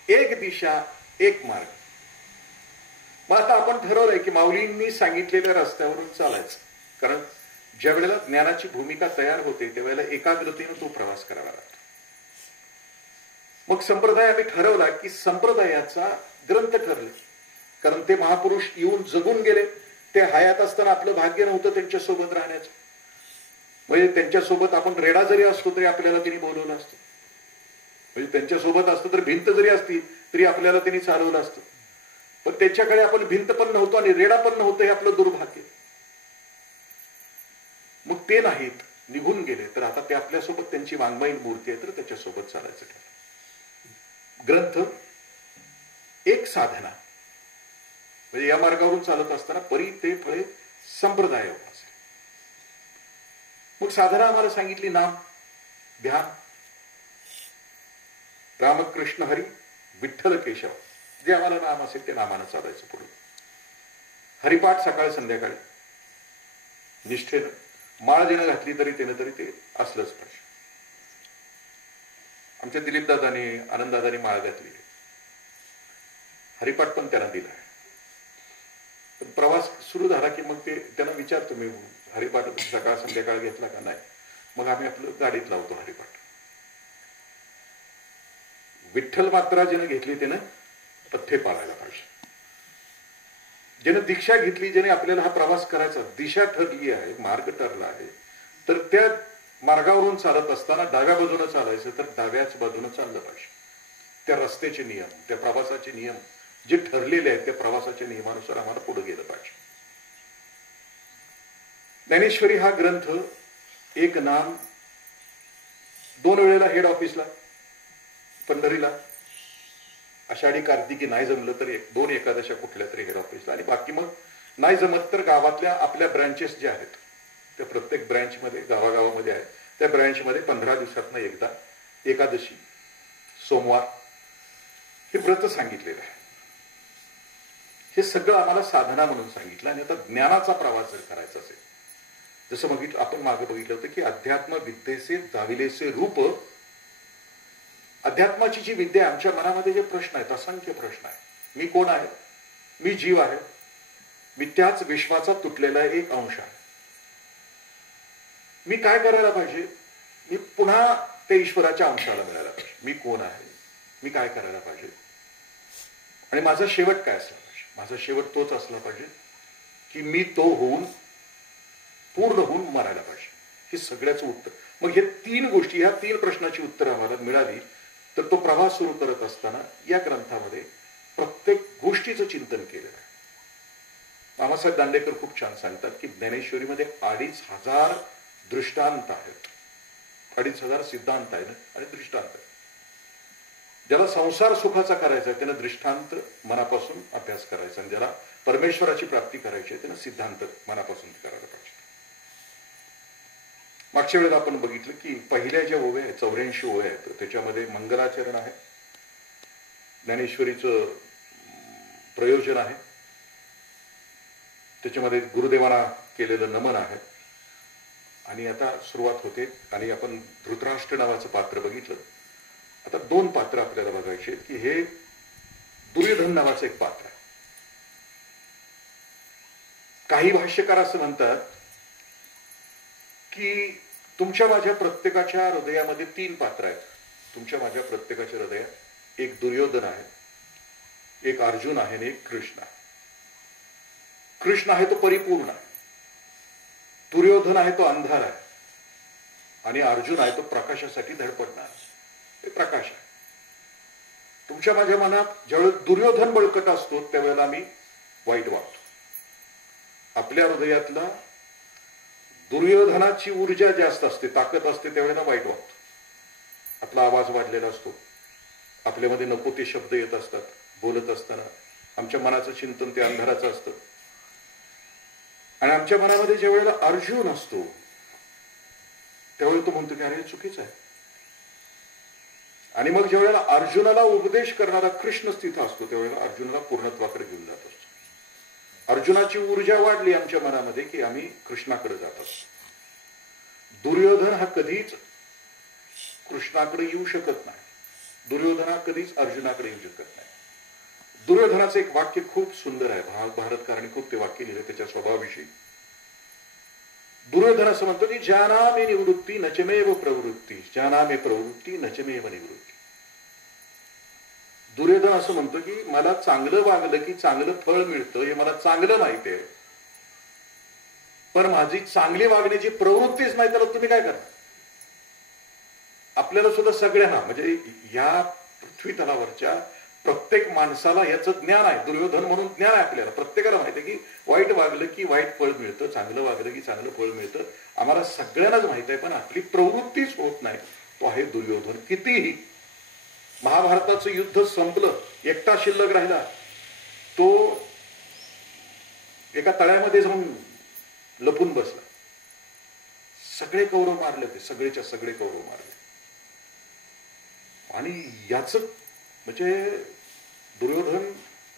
एक दिशा एक मार्ग. मग आता आपण ठरवलंय की माऊलींनी सांगितलेल्या रस्त्यावरून चालायचं. कारण ज्या वेळेला ज्ञानाची भूमिका तयार होते त्यावेळेला एकाग्रतेने तो प्रवास करावा लागतो. मग संप्रदाय आम्ही ठरवला की संप्रदायाचा ग्रंथ ठरले, कारण ते महापुरुष येऊन जगून गेले. ते हयात असताना आपलं भाग्य नव्हतं त्यांच्यासोबत राहण्याचं. म्हणजे त्यांच्यासोबत आपण रेडा जरी असतो तरी आपल्याला त्यांनी बोलवलं असतं. म्हणजे त्यांच्यासोबत असतो तर भिंत जरी असती तरी आपल्याला त्यांनी चालवलं असतं. पण त्यांच्याकडे आपण भिंत पण नव्हतो आणि रेडा पण नव्हतं, हे आपलं दुर्भाग्य. मग ते नाहीत, निघून गेले, तर आता ते आपल्यासोबत त्यांची वाङ्मयीन मूर्ती आहे, तर त्याच्यासोबत चालायचं ठरलं. ग्रंथ एक साधना. म्हणजे या मार्गावरून चालत असताना परी ते फळे संप्रदाय असेल. मग साधना आम्हाला सांगितली नाम, ध्यान, रामकृष्ण हरी विठ्ठल केशव, जे आम्हाला नाम असेल ते नामानं चालायचं पुढे. हरिपाठ सकाळ संध्याकाळी निष्ठेनं, माळ जिनं घातली तरी ते असलंच पाहिजे. आमच्या दिलीप दादाने, आनंद दादाने माळ घातली, हरिपाठ पण त्यांना दिला आहे. प्रवास सुरू झाला की मग ते त्यांना विचारतो मी, हरिपाठ सकाळ संध्याकाळ घेतला का? नाही. मग आम्ही आपलं गाडीत लावतो हरिपाठ. विठ्ठल मात्रा ज्यानं घेतली त्यानं पथ्य पाळायला पाहिजे. ज्यानं दीक्षा घेतली, ज्याने आपल्याला हा प्रवास करायचा, दिशा ठरली आहे, मार्ग ठरला आहे, तर त्या मार्गावरून चालत असताना डाव्या बाजूने चालायचं तर डाव्याच बाजूने चाललं पाहिजे. त्या रस्त्याचे नियम, त्या प्रवासाचे नियम जे ठरलेले आहेत त्या प्रवासाच्या नियमानुसार आम्हाला पुढे गेलं पाहिजे. ज्ञानेश्वरी हा ग्रंथ एक नाम, 2 वेळेला हेड ऑफिसला पंढरीला, आषाढी कार्तिकी नाही जमलं तर 2 एकादशा कुठल्या तरी हेड ऑफिसला, आणि बाकी मग नाही जमत तर गावातल्या आपल्या ब्रँचेस ज्या आहेत त्या प्रत्येक ब्रँचमध्ये गावागावामध्ये आहेत त्या ब्रँचमध्ये 15 दिवसातनं एकदा एकादशी सोमवार हे व्रत सांगितलेलं आहे. हे सगळं आम्हाला साधना म्हणून सांगितलं. आणि आता ज्ञानाचा प्रवास जर करायचा असेल, जसं आपण मागे बघितलं होतं की अध्यात्म विद्येचे दाविलेसे रूप, अध्यात्माची जी विद्या, आमच्या मनामध्ये जे प्रश्न आहेत, असंख्य प्रश्न आहेत. मी कोण आहे? मी जीव आहे. मी त्याच विश्वाचा तुटलेला एक अंश आहे. मी काय करायला पाहिजे? मी पुन्हा ते ईश्वराच्या अंशाला मिळायला पाहिजे. मी कोण आहे? मी काय करायला पाहिजे? आणि माझा शेवट काय असला पाहिजे? माझा शेवट तोच असला पाहिजे की मी तो होऊन, पूर्ण होऊन मरायला पाहिजे. हे सगळ्याचं उत्तर. मग हे 3 गोष्टी, ह्या 3 प्रश्नाची उत्तर आम्हाला मिळाली तर तो प्रवास सुरू करत असताना या ग्रंथामध्ये प्रत्येक गोष्टीचं चिंतन केलेलं आहे. मामासाहेब दांडेकर खूप छान सांगतात की ज्ञानेश्वरीमध्ये 2500 दृष्टांत आहेत, 2500 सिद्धांत आहेत आणि दृष्टांत आहेत. ज्याला संसार सुखाचा करायचा आहे त्यानं दृष्टांत मनापासून अभ्यास करायचा, आणि ज्याला परमेश्वराची प्राप्ती करायची आहे त्यानं सिद्धांत मनापासून करायला पाहिजे. मागच्या वेळेला आपण बघितलं की पहिल्या ज्या ओव्या आहेत, 84 ओव्या आहेत, त्याच्यामध्ये मंगलाचरण आहे, ज्ञानेश्वरीचं प्रयोजन आहे, त्याच्यामध्ये गुरुदेवांना केलेलं नमन आहे. आणि आता सुरुवात होते. आणि आपण धृतराष्ट्र नावाचं पात्र बघितलं. आता 2 पात्र आपल्याला बघायचे आहेत की हे दुर्योधन नावाचं एक पात्र आहे. काही भाष्यकार असं म्हणतात की तुमच्या माझ्या प्रत्येकाच्या हृदयामध्ये 3 पात्र आहेत. तुमच्या माझ्या प्रत्येकाच्या हृदयात एक दुर्योधन आहे, एक अर्जुन आहे आणि एक कृष्ण आहे. कृष्ण आहे तो परिपूर्ण आहे, दुर्योधन आहे तो अंधार आहे, आणि अर्जुन आहे तो प्रकाशासाठी धडपडणार. हे प्रकाश आहे. तुमच्या माझ्या मनात ज्यावेळेस दुर्योधन बळकट असतो त्यावेळेला मी वाईट वागतो. आपल्या हृदयातला दुर्योधनाची ऊर्जा जास्त असते, ताकद असते, त्यावेळेला वाईट वागतो. आपला आवाज वाढलेला असतो, आपल्यामध्ये नको ते शब्द येत असतात बोलत असताना, आमच्या मनाचं चिंतन ते अंधाराचं असतं. आणि आमच्या मनामध्ये ज्या वेळेला अर्जुन असतो त्यावेळेला तो म्हणतो की अरे चुकीचं आहे. आणि मग ज्या वेळेला अर्जुनाला उपदेश करणारा कृष्ण तिथं असतो त्यावेळेला अर्जुनाला पूर्णत्वाकडे घेऊन जात असतो. अर्जुनाची ऊर्जा वाढली आमच्या मनामध्ये की आम्ही कृष्णाकडे जात असतो. दुर्योधन हा कधीच कृष्णाकडे येऊ शकत नाही, दुर्योधन हा कधीच अर्जुनाकडे येऊ शकत नाही. दुर्योधनाचं एक वाक्य खूप सुंदर आहे, भारतकारांनी खूप ते वाक्य लिहिले त्याच्या स्वभावाविषयी. दुर्योधन असं म्हणतो की जानामे निवृत्ती नचमेव प्रवृत्ती, जानामे प्रवृत्ती नचमेव निवृत्ती. दुर्योधन असं म्हणतो की मला चांगलं वागलं की चांगलं फळ मिळतं हे मला चांगलं माहिती आहे, पण माझी चांगली वागण्याची प्रवृत्तीच नाही तर तुम्ही काय करा. आपल्याला सुद्धा सगळ्यांना म्हणजे या पृथ्वी तलावरच्या प्रत्येक माणसाला याचं ज्ञान आहे. दुर्योधन म्हणून ज्ञान आहे आपल्याला, प्रत्येकाला माहिती आहे की वाईट वागलं की वाईट फळ मिळतं, चांगलं वागलं की चांगलं फळ मिळतं. आम्हाला सगळ्यांनाच माहिती आहे, पण आपली प्रवृत्तीच होत नाही. तो आहे दुर्योधन. कितीही महाभारताचं युद्ध संपलं, एकटा शिल्लक राहिला, तो एका तळ्यामध्ये जाऊन लपून बसला. सगळे कौरव मारले, ते सगळेच्या सगळे कौरव मारले. आणि याच म्हणजे दुर्योधन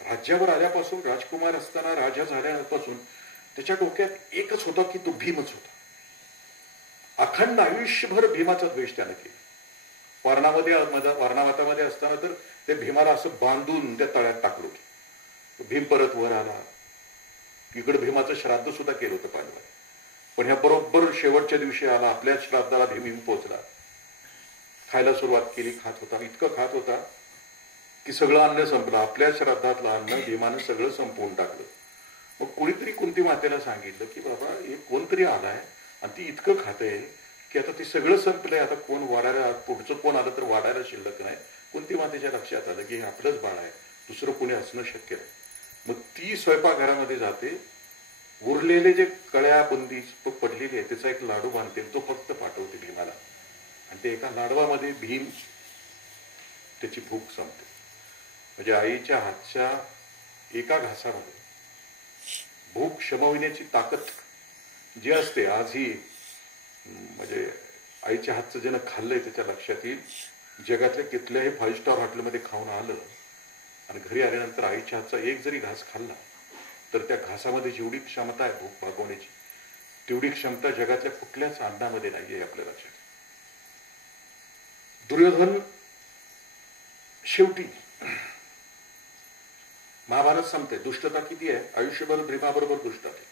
राज्यावर आल्यापासून, राजकुमार असताना राजा झाल्यापासून त्याच्या डोक्यात एकच होता की तो भीमच होता. अखंड आयुष्यभर भीमाचा द्वेष त्याने केला. वारणावतामध्ये असताना तर ते भीमाला असं बांधून त्या तळ्यात टाकलं होतं. भीम परत वर आला. इकडे भीमाचं श्राद्ध सुद्धा केलं होतं पांडवांनी. पण ह्या बरोबर शेवटच्या दिवशी आला, आपल्या श्राद्धाला भीम येऊन पोहोचला. खायला सुरुवात केली, खात होता, इतकं खात होता की सगळं अन्न संपलं. आपल्या श्राद्धातलं अन्न भीमानं सगळं संपवून टाकलं. मग कोणीतरी कुंती मातेला सांगितलं की बाबा एक कोणतरी आलाय आणि ती इतकं खाते की आता ते सगळं संपलंय, आता कोण वाढायला, पुढचं कोण आलं तर वाढायला शिल्लक नाही. कुंती मातेच्या लक्षात आलं की हे आपलंच बाळ आहे, दुसरं कोणी असणं शक्य नाही. मग ती स्वयंपाकघरामध्ये जाते उरलेले जे कळ्या बुंदी पडलेली आहे त्याचा एक लाडू बांधते, तो फक्त पाठवते भीमाला. आणि ते एका लाडवामध्ये भीम त्याची भूक संपते. म्हणजे आईच्या हातच्या एका घासामध्ये भूक शमविण्याची ताकद जी असते आजही, म्हणजे आईच्या हातचं ज्यानं खाल्लंय त्याच्या लक्षात येईल. जगातल्या कुठल्याही 5 स्टार हॉटेलमध्ये खाऊन आलं आणि घरी आल्यानंतर आईच्या हातचा एक जरी घास खाल्ला तर त्या घासामध्ये जेवढी क्षमता आहे भूक भागवण्याची, तेवढी क्षमता जगातल्या कुठल्याच अन्नामध्ये नाहीये आपल्या लक्षात. दुर्योधन शेवटी महाभारत संपते. दुष्टता किती आहे, आयुष्यभर भीमाबरोबर दुष्टता आहे.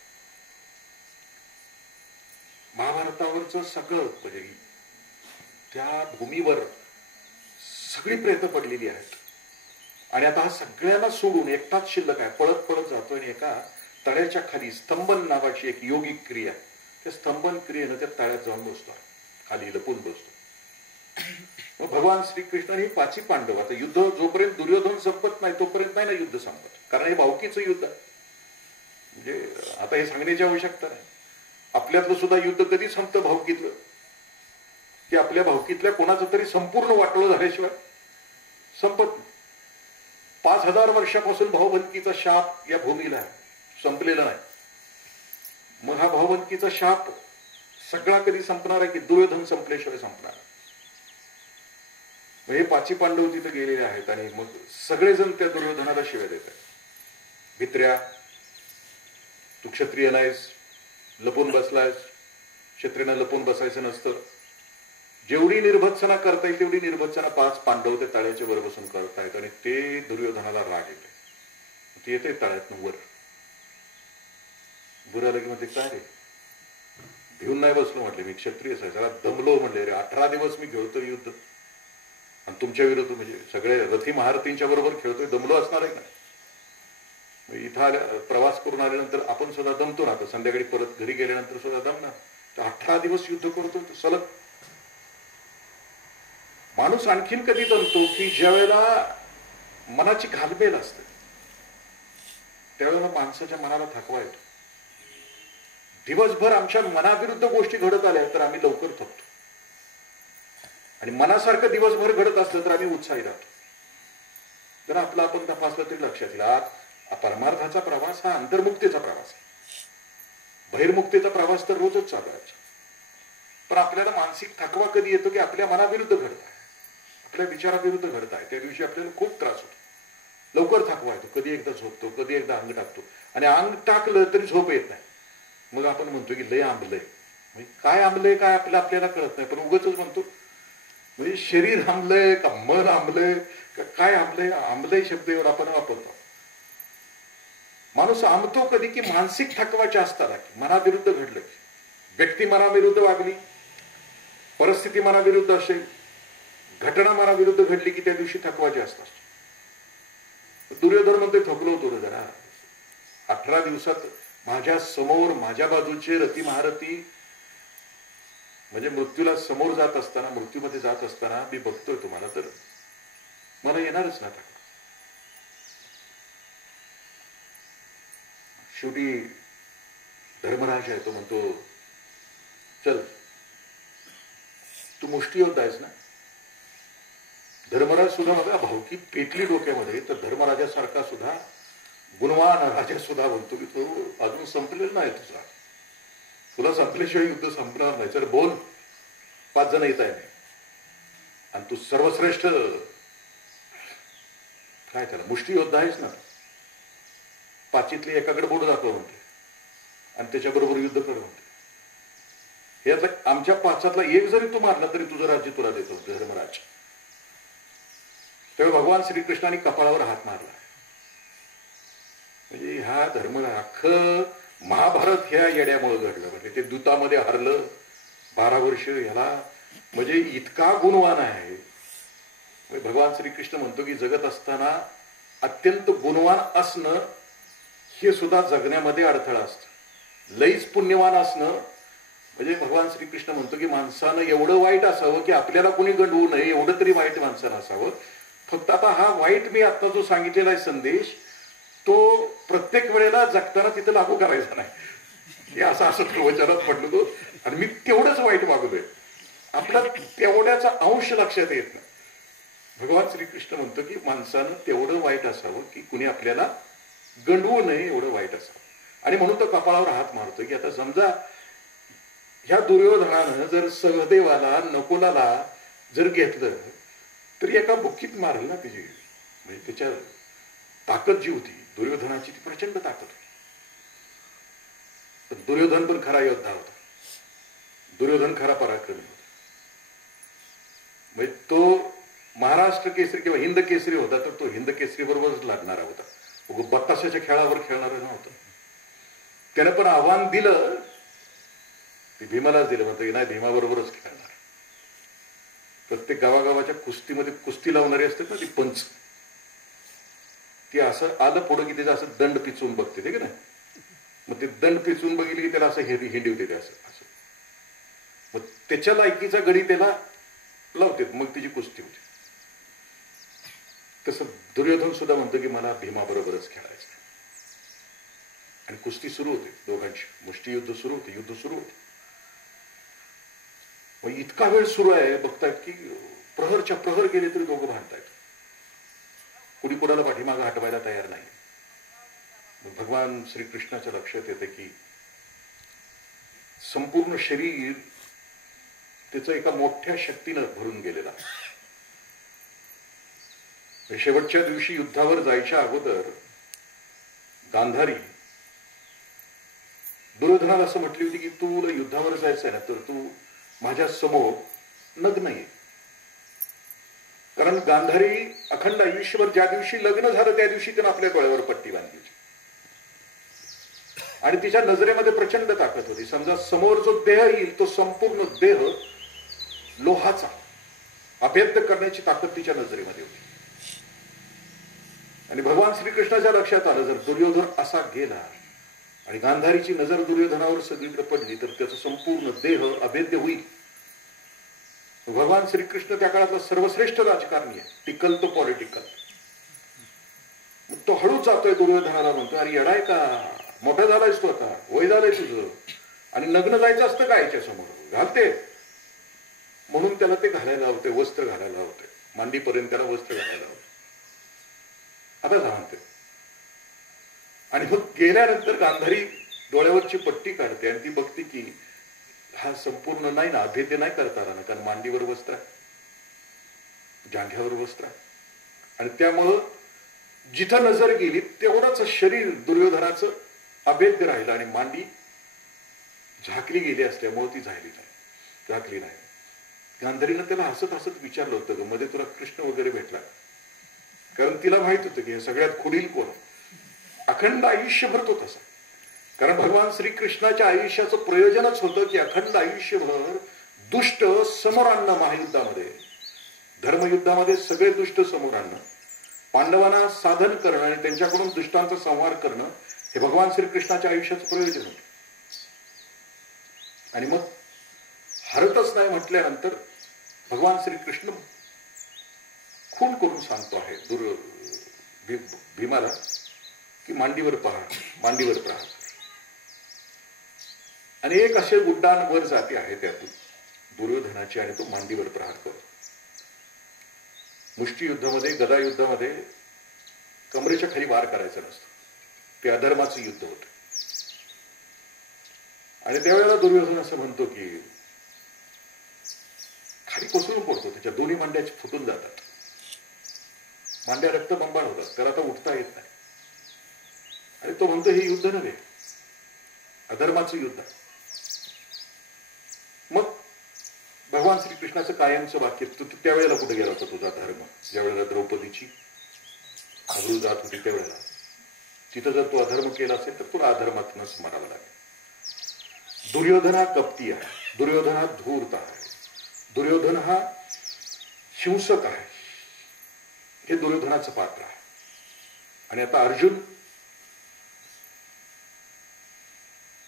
महाभारतावरचं सगळं म्हणजे त्या भूमीवर सगळी प्रेतं पडलेली आहेत. आणि आता हा सगळ्यांना सोडून एकटाच शिल्लक आहे, पळत पळत जातोय. आणि एका तळ्याच्या खाली स्तंभन नावाची एक योगिक क्रिया, त्या स्तंभन क्रियेनं त्या तळ्यात जाऊन बसतो, खाली लपून बसतो. मग भगवान श्रीकृष्णाने 5 पांडव, आता युद्ध जोपर्यंत दुर्योधन संपत नाही तोपर्यंत नाही ना युद्ध संपत, कारण हे भावकीचं युद्ध आहे. म्हणजे आता हे सांगण्याची आवश्यकता नाही. आपल्यातलं सुद्धा युद्ध कधी संपतं भावकीतलं, की आपल्या भावकीतल्या कोणाचं तरी संपूर्ण वाटोळं झाल्याशिवाय संपत नाही. 5000 वर्षापासून भाऊबंदकीचा शाप या भूमीला आहे, संपलेला नाही. मग हा भाऊबंदकीचा शाप सगळा कधी संपणार आहे, की दुर्योधन संपल्याशिवाय संपणार. हे 5 पांडव तिथे गेलेले आहेत आणि मग सगळेजण त्या दुर्योधनाला शिव्या देत आहेत. भित्र्या, तू क्षत्रिय नाहीस, लपून बसलायस, क्षत्रियानं लपून बसायचं नसतं. जेवढी निर्भत्सना करता येईल तेवढी निर्भत्सना 5 पांडव ते तळ्याच्या वर बसून करतायत. आणि ते दुर्योधनाला राग येते. ते येते तळ्यातनं वर. बुराला की म्हणते, काय रे भिवून नाही बसलो, म्हटले मी क्षत्रिय आहे, जरा दमलो. म्हणले रे 18 दिवस मी खेळतो युद्ध आणि तुमच्या विरुद्ध, म्हणजे सगळे रथी महारथींच्या बरोबर खेळतोय, दमलो असणार आहे ना. इथं प्रवास करून आल्यानंतर आपण सुद्धा दमतो ना, आता संध्याकाळी परत घरी गेल्यानंतर सुद्धा दमणार. तर 18 दिवस युद्ध करतो सलग. माणूस आणखीन कधी दमतो, की ज्या वेळेला मनाची घालमेल असते त्यावेळेला माणसाच्या मनाला थकवा येतो. दिवसभर आमच्या मनाविरुद्ध गोष्टी घडत आल्या तर आम्ही लवकर थकतो, आणि मनासारखं दिवसभर घडत असलं तर आम्ही उत्साही राहतो. जर आपला आपण तपासलं तरी लक्षात येईल, आज परमार्थाचा प्रवास हा अंतर्मुक्तीचा प्रवास आहे. बहिर्मुक्तीचा प्रवास तर रोजच चालू आहे. पण आपल्याला मानसिक थकवा कधी येतो, की आपल्या मनाविरुद्ध घडत आहे, आपल्या विचाराविरुद्ध घडत आहे. त्या दिवशी आपल्याला खूप त्रास होतो, लवकर थकवा येतो. कधी एकदा झोपतो, कधी एकदा अंग टाकतो, आणि अंग टाकलं तरी झोप येत नाही. मग आपण म्हणतो की लय आंबलंय. म्हणजे काय आंबलंय काय आपल्याला कळत नाही, पण उगाच म्हणतो. म्हणजे शरीर आंबलंय का मन आंबलंय का काय आंबलंय, आंबलंय शब्द एवढा आपण वापरतो. माणूस आंबतो कधी, की मानसिक थकवा जास्त आला, की मनाविरुद्ध घडलं, व्यक्ती मनाविरुद्ध वागली, परिस्थिती मनाविरुद्ध असेल, घटना मनाविरुद्ध घडली, की त्या दिवशी थकवा जास्त असतो. दुर्योधन म्हणते थकलो होतो रे जरा. 18 दिवसात माझ्या समोर माझ्या बाजूचे रथी महारथी, म्हणजे मृत्यूला समोर जात असताना, मृत्यूमध्ये जात असताना मी बघतोय तुम्हाला, तर मला येणारच ना. शेवटी धर्मराज आहे, तो म्हणतो चल तू मुष्टियोद्धा आहेस ना. धर्मराज सुद्धा बघा भावकी पेटली डोक्यामध्ये, तर धर्मराजासारखा सुद्धा गुणवान राजा सुद्धा म्हणतो की तो अजून संपलेला नाही तुझा, तुला संपल्याशिवाय युद्ध संपणार नाही. चल बोल, 5 जण येत आहे आणि तू सर्वश्रेष्ठ काय त्याला मुष्टियोद्धा आहेस ना. 5तले एकाकडे बोट दाखव म्हणते आणि त्याच्याबरोबर युद्ध कर म्हणते. यातला आमच्या 5तला एक जरी तू मारला तरी तुझं राज्य तुला देतो धर्मराज. तेव्हा भगवान श्रीकृष्णाने कपाळावर हात मारला. म्हणजे हा धर्मराज अख्खं महाभारत ह्या येड्यामुळे घडलं. म्हणजे ते दूतामध्ये हरलं 12 वर्ष ह्याला, म्हणजे इतका गुणवान आहे. भगवान श्रीकृष्ण म्हणतो की जगत असताना अत्यंत गुणवान असणं हे सुद्धा जगण्यामध्ये अडथळा असतं. लईच पुण्यवान असणं म्हणजे भगवान श्रीकृष्ण म्हणतो की माणसानं एवढं वाईट असावं की आपल्याला कोणी गंडवू नये, एवढं तरी वाईट माणसानं असावं. फक्त आता हा वाईट मी आता जो सांगितलेला आहे संदेश, तो प्रत्येक वेळेला जगताना तिथं लागू करायचा नाही. की असं असं प्रवचनात म्हटलं तो, आणि मी तेवढंच वाईट वागलोय. आपला तेवढ्याचा अंश लक्षात येत नाही. भगवान श्रीकृष्ण म्हणतो की माणसानं तेवढं वाईट असावं की कुणी आपल्याला गंडवू नये, एवढं वाईट असावं. आणि म्हणून तो कपाळावर हात मारतोय की आता समजा ह्या दुर्योधनानं जर सहदेवाला नकुलाला जर घेतलं तर एका बुक्कीत मारल ना त्याची. म्हणजे त्याच्या ताकद जी होती दुर्योधनाची ती प्रचंड ताकद होती. पण दुर्योधन पण खरा योद्धा होता, दुर्योधन खरा पराक्रमी होता. म्हणजे तो महाराष्ट्र केसरी किंवा हिंद केसरी होता तर तो हिंद केसरी बरोबरच लागणारा होता, बत्ताशाच्या खेळावर खेळणारा नव्हता. त्याने पण आव्हान दिलं, ते भीमालाच दिलं. म्हणतो की नाही, भीमाबरोबरच खेळणार. प्रत्येक गावागावाच्या कुस्तीमध्ये कुस्ती लावणारी असतात ना ती पंच, ती असं आलं पुढं की त्याचं असं दंड पिचवून बघते ते की नाही. मग ते दंड पिचवून बघितले की त्याला असं हिंडी होते ते असं असं. मग त्याच्या लायकीचा गडी त्याला लावते, मग त्याची कुस्ती होते. तसं दुर्योधन सुद्धा म्हणतो की मला भीमाबरोबरच खेळायचं. आणि कुस्ती सुरू होते दोघांची, मुष्टियुद्ध सुरू होते, युद्ध सुरू होते. मग इतका वेळ सुरू आहे, बघतायत की प्रहरच्या प्रहर गेले तरी दोघं भांडतायत, कुणी कुणाला पाठीमागं हटवायला तयार नाही. भगवान श्रीकृष्णाच्या लक्षात येते की संपूर्ण शरीर त्याचं एका मोठ्या शक्तीनं भरून गेलेला. शेवटच्या दिवशी युद्धावर जायच्या अगोदर गांधारी दुर्योधनाला असं म्हटली होती की तू युद्धावर जायचं आहे ना तर तू माझ्या समोर नग्न ये. कारण गांधारी अखंड आयुष्यभर ज्या दिवशी लग्न झालं त्या दिवशी त्यानं आपल्या डोळ्यावर पट्टी बांधली होती. आणि तिच्या नजरेमध्ये प्रचंड ताकद होती. समजा समोर जो देह येईल तो संपूर्ण देह लोहाचा, अभेद्य करण्याची ताकद तिच्या नजरेमध्ये होती. आणि भगवान श्रीकृष्णाच्या लक्षात आलं जर दुर्योधन असा गेला आणि गांधारीची नजर दुर्योधनावर सगळीकडे पडली तर त्याचा संपूर्ण देह अभेद्य होईल. भगवान श्रीकृष्ण त्या काळातला सर्वश्रेष्ठ राजकारणी आहे, टिकल तो पॉलिटिकल. तो हळूच जातोय दुर्योधनाला, म्हणतो अरे येडाय का, मोठा झालायस तू आता, वय झालंय तुझं, आणि लग्न जायचं असतं का याच्या समोर, घालते. म्हणून त्याला ते घालायला होते, वस्त्र घालायला होते, मांडीपर्यंत त्याला वस्त्र घालायला होते. आता सांगते. आणि मग गेल्यानंतर गांधारी डोळ्यावरची पट्टी काढते आणि ती बघते की हा संपूर्ण नाही ना, अभेद्य नाही करता आला ना, कारण मांडीवर वस्त्र, जांघ्यावर वस्त्र. आणि त्यामुळं जिथं नजर गेली तेवढंच शरीर दुर्योधनाचं अभेद्य राहिलं आणि मांडी झाकली गेली असल्यामुळे ती झाकली नाही. गांधारीनं त्याला हसत हसत विचारलं होतं ग मध्ये तुला कृष्ण वगैरे भेटला, कारण तिला माहित होतं की सगळ्यात खुडील कोण. अखंड आयुष्यभर तो तसा, कारण भगवान श्रीकृष्णाच्या आयुष्याचं प्रयोजनच होतं की अखंड आयुष्यभर दुष्ट समोर आणणं. महायुद्धामध्ये, धर्मयुद्धामध्ये सगळे दुष्ट समोर आणणं, पांडवांना साधन करणं आणि त्यांच्याकडून दुष्टांचा संहार करणं हे भगवान श्रीकृष्णाच्या आयुष्याचं प्रयोजन होतं. आणि मग हरतच नाही म्हटल्यानंतर भगवान श्रीकृष्ण खून करून सांगतो आहे भीमाला की मांडीवर प्रहार, मांडीवर प्रहार. आणि एक असे उड्डाण वर जाती आहे त्यातून दुर्योधनाची आणि तो मांडीवर प्रहार करतो. मुष्टियुद्धामध्ये, गदा युद्धामध्ये कमरेच्या खाली वार करायचा नसतो, ते अधर्माचं युद्ध होतं. आणि त्यावेळेला दुर्योधन असं म्हणतो की खाली कोसळून पडतो, त्याच्या दोन्ही मांड्या फुटून जातात, मांड्या रक्तबंबाळ होतात, त्याला आता उठता येत नाही. आणि तो म्हणतो हे युद्ध नव्हे, अधर्माचं युद्ध. मग भगवान श्रीकृष्णाचं कायमचं वाक्य, तू त्यावेळेला कुठे गेला होता तुझा धर्म, ज्यावेळेला द्रौपदीची अब्रू जात होती त्यावेळेला, तिथं जर तू अधर्म केला असेल तर तुला अधर्मातूनच मरावं लागेल. दुर्योधन हा कपटी आहे, दुर्योधन हा धूर्त आहे, दुर्योधन हा हिंसक आहे, हे दुर्योधनाचं पात्र आहे. आणि आता अर्जुन,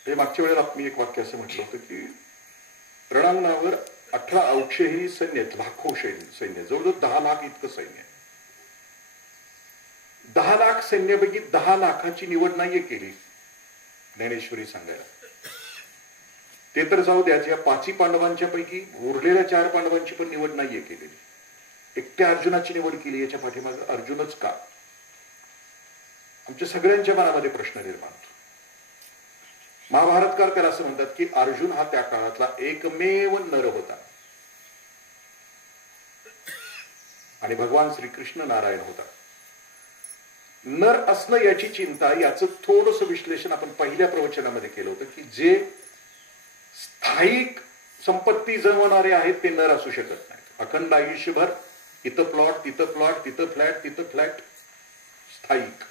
हे मागच्या वेळेला मी एक वाक्य असं म्हटलं होतं की रणांगणावर 18 अवक्षेही सैन्य, लाखो सैन्य, जवळजवळ 10 लाख इतकं सैन्य. 10 लाख सैन्यापैकी 10 लाखाची निवड नाहीये केली ज्ञानेश्वरी सांगायला. ते तर जाऊ द्या, या 5 पांडवांच्या पैकी उरलेल्या 4 पांडवांची पण निवड नाहीये केलेली. एकट्या अर्जुनाची निवड केली. याच्या पाठीमागे अर्जुनच का? आमच्या सगळ्यांच्या मनामध्ये प्रश्न निर्माण होतो. महाभारतकार त्याला असं म्हणतात की अर्जुन हा त्या काळातला एकमेव नर होता आणि भगवान श्रीकृष्ण नारायण होता. नर असणं याची चिंता, याचं थोडंसं विश्लेषण आपण पहिल्या प्रवचनामध्ये केलं होतं की जे स्थायिक संपत्ती जमवणारे आहेत ते नर असू शकत नाहीत. अखंड आयुष्यभर इथं प्लॉट, तिथं प्लॉट, तिथं फ्लॅट, तिथं फ्लॅट, स्थायिक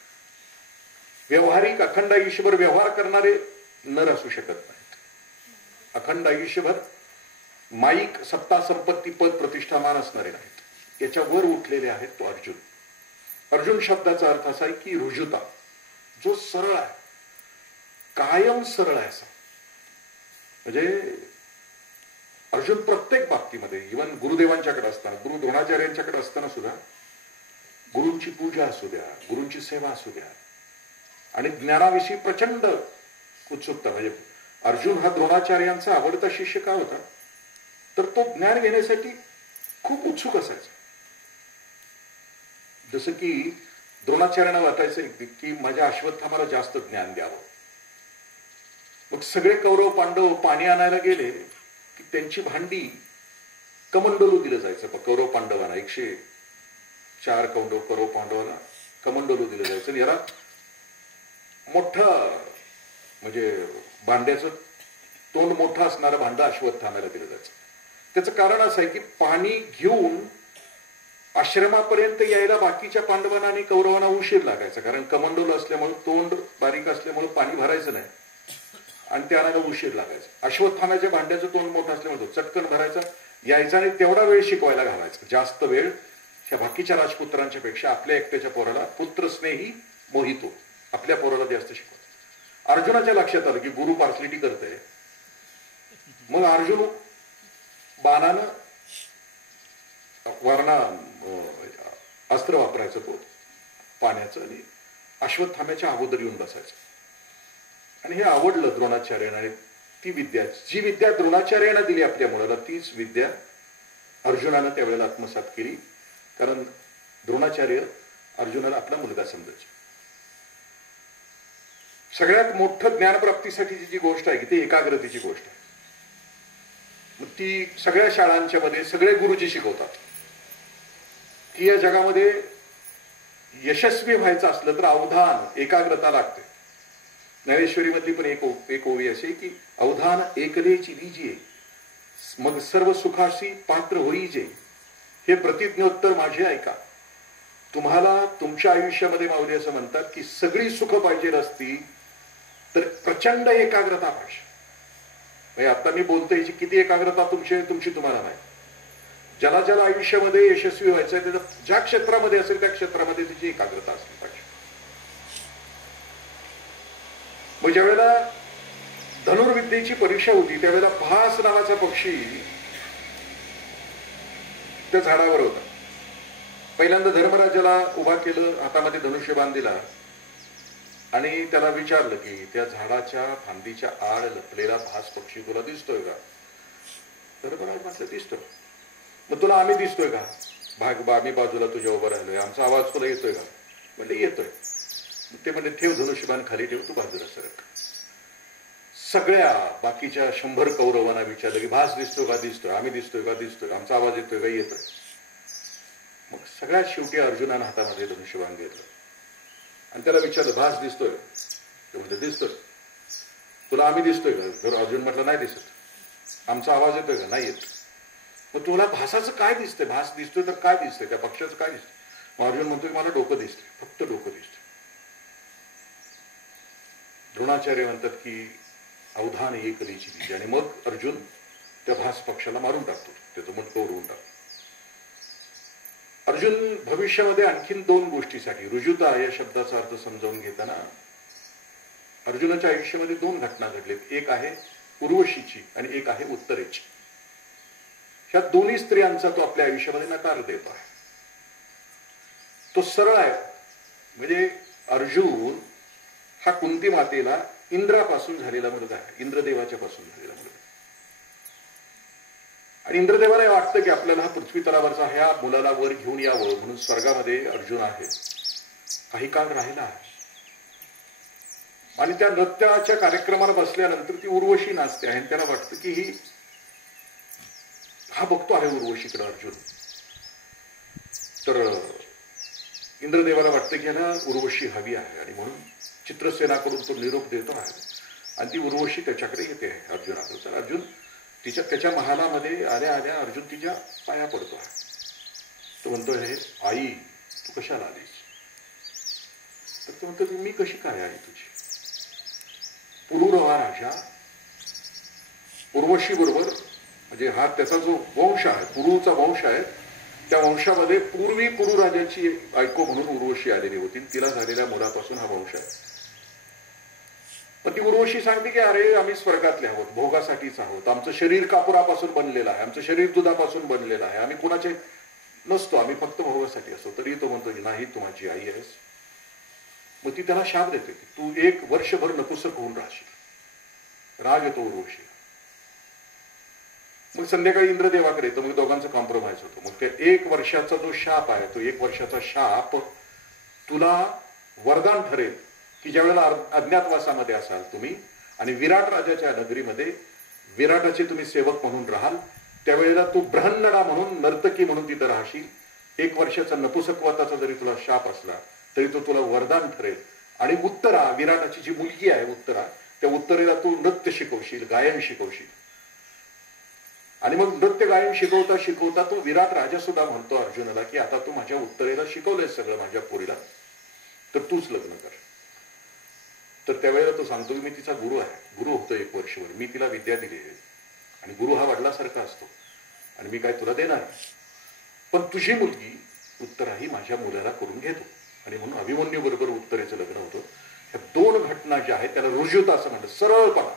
व्यवहारिक अखंड आयुष्यभर व्यवहार करणारे नर असू शकत नाहीत. अखंड आयुष्यभर माईक, सत्ता, संपत्ती, पद, प्रतिष्ठामान असणारे नाहीत. याच्या वर उठलेले आहेत तो अर्जुन. अर्जुन शब्दाचा अर्थ असा आहे की रुजुता, जो सरळ आहे, कायम सरळ आहे असा. म्हणजे अर्जुन प्रत्येक बाबतीमध्ये, इव्हन गुरुदेवांच्याकडे असताना, गुरु द्रोणाचार्यांच्याकडे असताना सुद्धा गुरूंची पूजा असू द्या, गुरूंची सेवा असू द्या आणि ज्ञानाविषयी प्रचंड उत्सुकता. म्हणजे अर्जुन हा द्रोणाचार्यांचा आवडता शिष्य का होता? तर तो ज्ञान घेण्यासाठी खूप उत्सुक असायचा. जसं की द्रोणाचार्यांना वाटायचं की माझ्या अश्वत्थामाला जास्त ज्ञान द्यावं. मग सगळे कौरव पांडव पाणी आणायला गेले की त्यांची भांडी कमंडलू दिलं जायचं. कौरव पांडवांना 104 कौरव पांडवांना कमंडलू दिलं जायचं. याला मोठं म्हणजे भांड्याचं तोंड मोठं असणारं भांडं अश्वत्थामाला दिलं जायचं. त्याचं कारण असं आहे की पाणी घेऊन आश्रमापर्यंत यायला बाकीच्या पांडवांना आणि कौरवांना उशीर लागायचा. कारण कमंडोल असल्यामुळे, तोंड बारीक असल्यामुळे पाणी भरायचं नाही आणि त्या आणायला उशीर लागायचा. अश्वत्थामाच्या भांड्याचं तोंड मोठं असल्यामुळे तो चटकन भरायचा, यायचा आणि तेवढा वेळ शिकवायला घालायचा. जास्त वेळ ह्या बाकीच्या राजपुत्रांच्या पेक्षा आपल्या एकट्याच्या पोराला पुत्रस्नेही मोहितो, आपल्या पोराला जास्त शिकवतो. अर्जुनाच्या लक्षात आलं की गुरु पार्सलिटी करतोय. मग अर्जुन बाणानं वरणा अस्त्र वापरायचं तो पाण्याचं आणि अश्वत्थाम्याच्या अगोदर येऊन बसायचं. आणि हे आवडलं द्रोणाचार्यांना. आणि ती विद्या, जी विद्या द्रोणाचार्यांना दिली आपल्या मुलाला, तीच विद्या अर्जुनानं त्यावेळेला आत्मसात केली. कारण द्रोणाचार्य अर्जुनाला आपला मुलगा समजायचे. सगळ्यात मोठं ज्ञानप्राप्तीसाठीची जी गोष्ट आहे की ती एकाग्रतेची गोष्ट आहे. मग ती सगळ्या शाळांच्या मध्ये सगळे गुरुजी शिकवतात की या जगामध्ये यशस्वी व्हायचं असलं तर अवधान, एकाग्रता लागते. ज्ञानेश्वरी मधली पण एक ओवी असे की अवधान एकलेची लीजिये, मग सर्व सुखाशी पात्र होईजे, हे प्रतिज्ञोत्तर माझे ऐका. तुम्हाला तुमच्या आयुष्यामध्ये माऊली असं म्हणतात की सगळी सुख पाहिजे असती तर प्रचंड एकाग्रता पाहिजे. म्हणजे आता मी बोलतोय याची किती एकाग्रता तुमची तुम्हाला नाही. ज्याला ज्याला आयुष्यामध्ये यशस्वी व्हायचं आहे त्याच्या ज्या क्षेत्रामध्ये असेल त्या क्षेत्रामध्ये त्याची एकाग्रता असली पाहिजे. मग ज्या वेळेला धनुर्विद्येची परीक्षा होती त्यावेळेला भास नावाचा पक्षी त्या झाडावर होता. पहिल्यांदा धर्मराजाला उभा केलं, हातामध्ये धनुष्यबाण दिला आणि त्याला विचारलं की त्या झाडाच्या फांदीच्या आड लपलेला भास पक्षी तुला दिसतोय का? धर्मराज म्हटलं दिसतोय. मग तुला आम्ही दिसतोय का? आम्ही बाजूला तुझ्या उभं राहिलोय, आमचा आवाज तुला येतोय का? म्हणजे येतोय. ते म्हणजे ठेव धनुष्यबाण खाली ठेव, तू बाजूला सरक. सगळ्या बाकीच्या 100 कौरवांना विचारलं की भास दिसतोय का? दिसतोय. आम्ही दिसतोय का? दिसतोय. आमचा आवाज येतोय का? येतोय. मग सगळ्यात शेवटी अर्जुनानं हातामध्ये धनुष्यबाण घेतलं आणि त्याला विचारलं भास दिसतोय? ते म्हणजे दिसतोय. तुला आम्ही दिसतोय का? अर्जुन म्हटलं नाही दिसत. आमचा आवाज येतोय का? नाही येत. मग तुला भासाचं काय दिसतंय? भास दिसतोय तर काय दिसतंय? त्या पक्षाचं काय दिसतंय? मग अर्जुन म्हणतोय मला डोकं दिसतंय, फक्त डोकं दिसतंय. द्रोणाचार्य म्हणतात की अवधान एकलीची लीजी. आणि मग अर्जुन त्या भास पक्षाला मारून टाकतो, त्याचं मटकं उडवून टाकतो. अर्जुन भविष्यामध्ये आणखीन 2 गोष्टीसाठी, रुजुता या शब्दाचा अर्थ समजावून घेताना अर्जुनाच्या आयुष्यामध्ये 2 घटना घडलेत. एक आहे उर्वशीची आणि एक आहे उत्तरेची. ह्या दोन्ही स्त्रियांचा तो आपल्या आयुष्यामध्ये नकार देतो आहे. तो सरळ आहे. म्हणजे अर्जुन हा कुंती मातेला इंद्रापासून झालेला मुलगा आहे, इंद्रदेवाच्या पासून झालेला मुलगा. आणि इंद्रदेवाला वाटतं की आपल्याला हा पृथ्वी तलावरचा ह्या मुलाला वर घेऊन यावं म्हणून स्वर्गामध्ये अर्जुन आहे, काही काळ राहिला आहे. आणि त्या नृत्याच्या कार्यक्रमाला बसल्यानंतर ती उर्वशी नाचते आहे. त्याला वाटतं की हा बघतो आहे उर्वशीकडे अर्जुन. तर इंद्रदेवाला वाटतं की याला उर्वशी हवी आहे आणि म्हणून चित्रसेनाकडून तो निरोप देतो आहे आणि ती उर्वशी त्याच्याकडे येते आहे अर्जुनाकडे. तर अर्जुन त्याच्या महालामध्ये आल्या आल्या अर्जुन तिच्या पाया पडतो आहे. तो म्हणतो, हे आई तू कशाला आलीस? तर तो म्हणतो, मी कशी काय आई तुझी? पुरुरवा राजा उर्वशी बरोबर, म्हणजे हा त्याचा जो वंश आहे, पुरुचा वंश आहे, त्या वंशामध्ये पूर्वी पुरु राजाची बायको म्हणून उर्वशी आलेली होती. तिला झालेल्या मुलापासून हा वंश आहे. पण ती उर्वशी सांगते की अरे आम्ही स्वर्गातले आहोत, भोगासाठीच आहोत, आमचं शरीर कापुरापासून बनलेलं आहे, आमचं शरीर दुधापासून बनलेलं आहे, आम्ही कुणाचे नसतो, आम्ही फक्त भोगासाठी असतो. तरी तो म्हणतो नाही तू माझी आई आहेस. मग ती त्याला शाप देते की तू 1 वर्षभर नपुसक होऊन राहशील. राग येतो उर्वशी. मग संध्याकाळी इंद्रदेवाकडे येतो. मग दोघांचं कॉम्प्रोमाइज होतो. मग त्या 1 वर्षाचा जो शाप आहे, तो 1 वर्षाचा शाप तुला वरदान ठरेल की ज्या वेळेला अज्ञातवासामध्ये असाल तुम्ही आणि विराट राजाच्या नगरीमध्ये विराटाचे तुम्ही सेवक म्हणून राहाल, त्यावेळेला तू ब्रह्मणडा म्हणून नर्तकी म्हणून तिथं राहशील. 1 वर्षाचा नपुसकवाताचा जरी तुला शाप असला तरी तो तुला वरदान ठरेल. आणि उत्तरा, विराटाची जी मुलगी आहे उत्तरा, त्या उत्तरेला तू नृत्य शिकवशील, गायन शिकवशील. आणि मग नृत्य गायन शिकवता शिकवता तो विराट राजा सुद्धा म्हणतो अर्जुनाला की आता तू माझ्या उत्तरेला शिकवलंय सगळं माझ्या पोरीला, तर तूच लग्न कर. तर त्यावेळेला तो सांगतो की मी तिचा गुरु आहे, गुरु होतो 1 वर्षभर, मी तिला विद्या दिली आहे आणि गुरु हा वडिलासारखा असतो आणि मी काय तुला देणार नाही. पण तुझी मुलगी उत्तरा ही माझ्या मुलाला करून घेतो. आणि म्हणून अभिमन्यू बरोबर उत्तरेचं लग्न होतं. ह्या 2 घटना ज्या आहेत त्याला रुजुता असं म्हणतात, सरळपणा.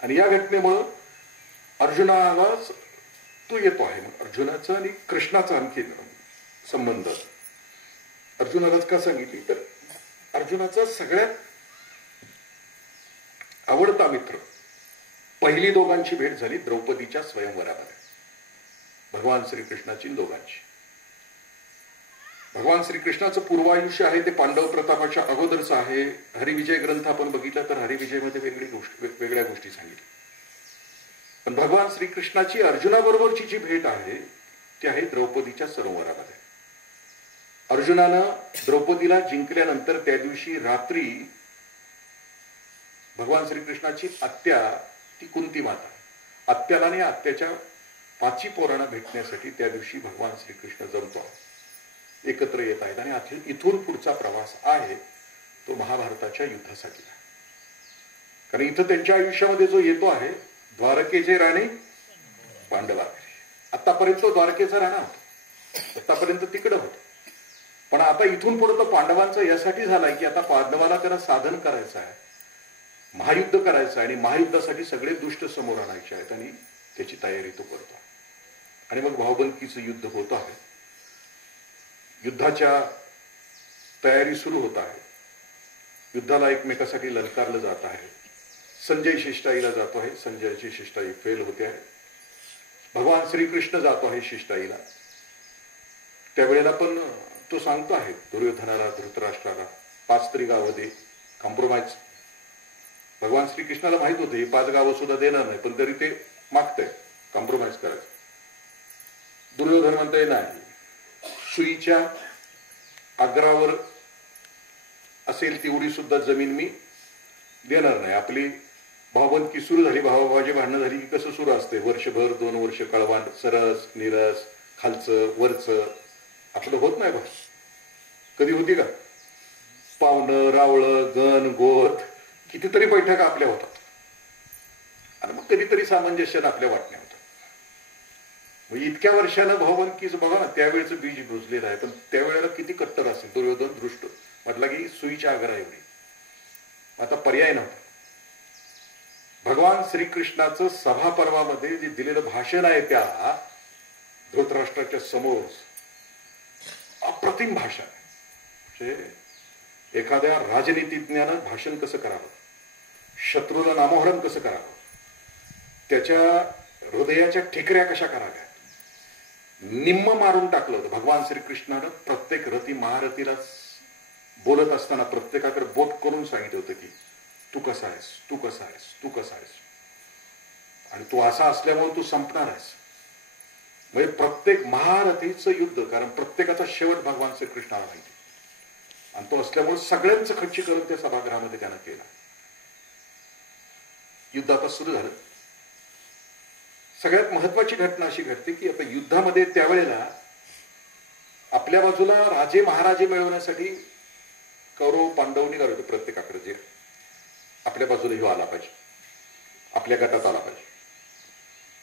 आणि या घटनेमुळं अर्जुनाला तो येतो आहे. मग अर्जुनाचा आणि कृष्णाचा आणखी संबंध अर्जुनालाच का सांगितली, तर अर्जुनाचा सगळ्यात आवडता मित्र. पहिली दोघांची भेट झाली द्रौपदीच्या स्वयंवरामध्ये, भगवान श्रीकृष्णाची दोघांची. भगवान श्रीकृष्णाचं पूर्वायुष्य आहे ते पांडव प्रतापाच्या अगोदरचं आहे. हरिविजय ग्रंथ आपण बघितला तर हरिविजयमध्ये वेगळ्या गोष्टी सांगितल्या. पण भगवान श्रीकृष्णाची अर्जुनाबरोबरची जी भेट आहे ती आहे द्रौपदीच्या सरोवरामध्ये. अर्जुनानं द्रौपदीला जिंकल्यानंतर त्या दिवशी रात्री भगवान श्रीकृष्णाची आत्या, ती कुंती माता, आत्याला आणि आत्याच्या 5 पोरांना भेटण्यासाठी त्या दिवशी भगवान श्रीकृष्ण जमतो, एकत्र येत आहेत. आणि इथून पुढचा प्रवास आहे तो महाभारताच्या युद्धासाठी. कारण इथं त्यांच्या आयुष्यामध्ये जो येतो आहे द्वारकेचे राणे पांडवाकडे. आतापर्यंत तो द्वारकेचा राणा होता, आतापर्यंत तिकडं होतं. पण आता इथून पुढे तो पांडवांचा यासाठी झालाय की आता पांडवाला त्याला साधन करायचं आहे, महायुद्ध करायचं आहे आणि महायुद्धासाठी सगळे दुष्ट समोर आणायचे आहेत आणि त्याची तयारी तो करतो. आणि मग भाऊबंदकीचं युद्ध होत आहे. युद्धाच्या तयारी सुरू होत आहे. युद्धाला एकमेकासाठी ललकारलं जात आहे. संजय शिष्टाईला जातो आहे, संजयची शिष्टाई फेल होते आहे. भगवान श्रीकृष्ण जातो आहे शिष्टाईला. त्यावेळेला पण तो सांगतो आहे दुर्योधनाला, धृतराष्ट्राला 5 तरी गावं दे, कॉम्प्रोमाइज. भगवान श्रीकृष्णाला माहित होते ही 5 गावं सुद्धा देणार नाही, पण तरी ते मागतंय कॉम्प्रोमाइज करायचं. दुर्योधन म्हणतोय नाही, सुईच्या आग्रावर असेल तेवढी सुद्धा जमीन मी देणार नाही. आपली भावबंदकी सुरू झाली, भावाभावाची भांडणं झाली की कसं सुरू असते, वर्षभर 2 वर्ष कळवाण, सरस निरस, खालचं वरचं, आपलं होत नाही. बा कधी होती का? पाहुणं रावळं गण गोत कितीतरी बैठका आपल्या होतात आणि मग कधीतरी सामंजस्यानं आपल्या वाटण्या होतात. मग इतक्या वर्षानं भावबंदकीचं बघा ना, त्यावेळेचं बीज बुजलेलं आहे. पण त्यावेळेला किती कट्टर असेल दुर्योधन, दृष्ट म्हटलं की सुईच्या आग्रा एवढी. आता पर्याय नव्हता. भगवान श्रीकृष्णाचं सभापर्वामध्ये जे दिलेलं भाषण आहे त्या धृतराष्ट्राच्या समोर अप्रतिम भाषण आहे. म्हणजे एखाद्या राजनीतिज्ञानं भाषण कसं करावं, शत्रूला नामोहरण कसं करावं, त्याच्या हृदयाच्या ठिकऱ्या कशा कराव्या निम्म मारून टाकलं होतं भगवान श्रीकृष्णानं. प्रत्येक रती महारथीला बोलत असताना प्रत्येकाकडे बोट करून सांगितलं होतं की तू कसा आहेस, तू कसा आहेस, तू कसा आहेस, आणि तू असा असल्यामुळे तू संपणार आहेस. म्हणजे प्रत्येक महारथीचं युद्ध, कारण प्रत्येकाचा शेवट भगवान श्रीकृष्णाला माहिती, आणि तो असल्यामुळे सगळ्यांचं खच्चीकरण त्या सभागृहामध्ये त्यानं केलं. युद्ध आता सुरू झालं. सगळ्यात महत्वाची घटना अशी घडते की आता युद्धामध्ये त्यावेळेला आपल्या बाजूला राजे महाराजे मिळवण्यासाठी कौरव पांडव निघाले होते. प्रत्येकाकडे जे आपल्या बाजूला ह्यो आला पाहिजे, आपल्या गटात आला पाहिजे.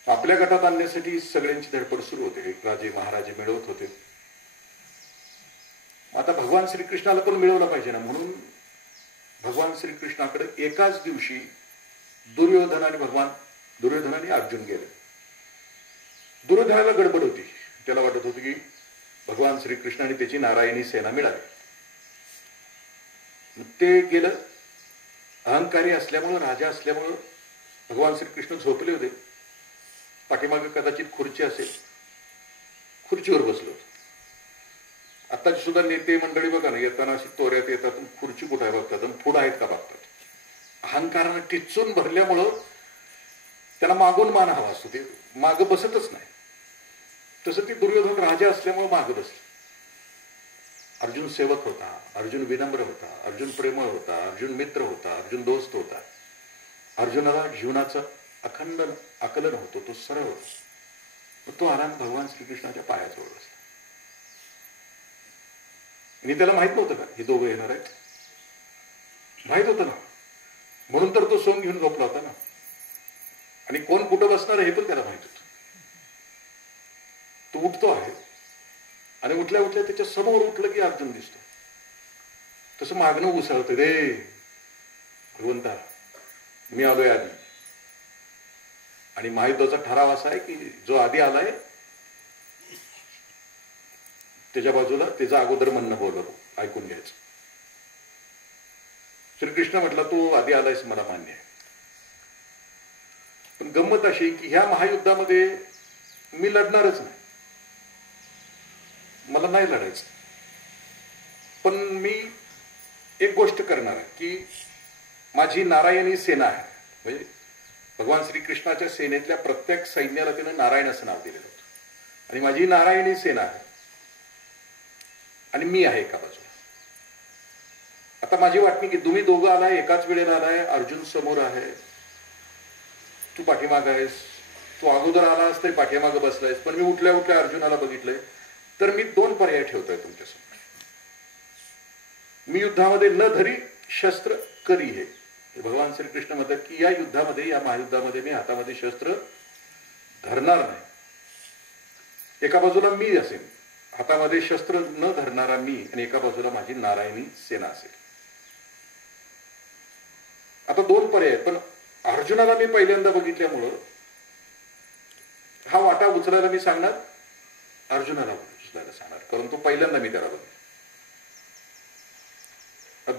आपल्या गटात आणण्यासाठी सगळ्यांची धडपड सुरू होते. राजे महाराजे मिळवत होते. आता भगवान श्रीकृष्णाला पण मिळवलं पाहिजे ना, म्हणून भगवान श्रीकृष्णाकडे एकाच दिवशी दुर्योधन आणि अर्जुन गेले. दुर्योधनाला गडबड होती. त्याला वाटत होतं की भगवान श्रीकृष्ण आणि त्याची नारायणी सेना मिळाली. ते गेलं. अहंकारी असल्यामुळं, राजा असल्यामुळं भगवान श्रीकृष्ण झोपले होते. पाठीमागे कदाचित खुर्ची असेल, खुर्चीवर बसलो होतो. आताची सुद्धा नेते मंडळी बघा ना, येताना अशी तोऱ्यात येतात, खुर्ची कुठे आहे बघतात, पुढं आहेत का बघतात. अहंकारानं टिचून भरल्यामुळं त्यांना मागून मान हवा असतो, ते मागं बसतच नाही. तसं ते दुर्योधन राजा असल्यामुळे मागं बसले. अर्जुन सेवक होता, अर्जुन विनम्र होता, अर्जुन प्रेमळ होता, अर्जुन मित्र होता, अर्जुन दोस्त होता. अर्जुनाला जीवनाचं अखंड आकलन होतं, तो सरळ होता. तो आराम भगवान श्रीकृष्णाच्या पायाजवळ बसला. आणि त्याला माहित नव्हतं का हे दोघं येणार आहेत? माहित होतं ना, म्हणून तर तो सोंग घेऊन झोपला होता ना. आणि कोण कुठं बसणार हे पण त्याला माहित होतं. तो उठतो आहे आणि उठल्या उठल्या त्याच्या समोर उठलं की अर्जुन दिसतो. तसं मागणं उसळतं, रे भगवंता मी आलोय आधी. आणि महायुद्धाचा ठराव असा आहे की जो आधी आलाय त्याच्या बाजूला त्याचा अगोदर म्हणणं बोललं ऐकून घ्यायचं. श्रीकृष्ण म्हटला तू आधी आलायस मला मान्य आहे, पण गंमत अशी की ह्या महायुद्धामध्ये मी लढणारच नाही, मला नाही लढायचं. पण मी एक गोष्ट करणार आहे की माझी नारायणी सेना आहे. म्हणजे भगवान श्रीकृष्णाच्या सेनेतल्या प्रत्येक सैन्याला त्यानं नारायण असं नाव दिलेलं होतं. आणि माझी नारायणी सेना आहे आणि मी आहे एका बाजूला. आता माझी वाटणी की तुम्ही दोघं आलाय, एकाच वेळेला आलाय, अर्जुन समोर आहे, तू पाठीमाग आहेस, तू अगोदर आलास तरी पाठीमागं बसलायस, पण मी उठल्या उठल्या अर्जुनाला बघितलंय. तर मी दोन पर्याय ठेवतोय तुमच्यासमोर. मी युद्धामध्ये न धरी शस्त्र करी हे भगवान श्रीकृष्ण म्हणतात की या युद्धामध्ये, या महायुद्धामध्ये मी हातामध्ये शस्त्र धरणार नाही. एका बाजूला मी असेल, हातामध्ये शस्त्र न धरणारा मी, आणि एका बाजूला माझी नारायणी सेना असेल. आता दोन पर्याय. पण अर्जुनाला मी पहिल्यांदा बघितल्यामुळं हा वाटा उचलायला मी सांगणार अर्जुनाला उचलायला सांगणार, कारण तो पहिल्यांदा मी त्याला बघितलं.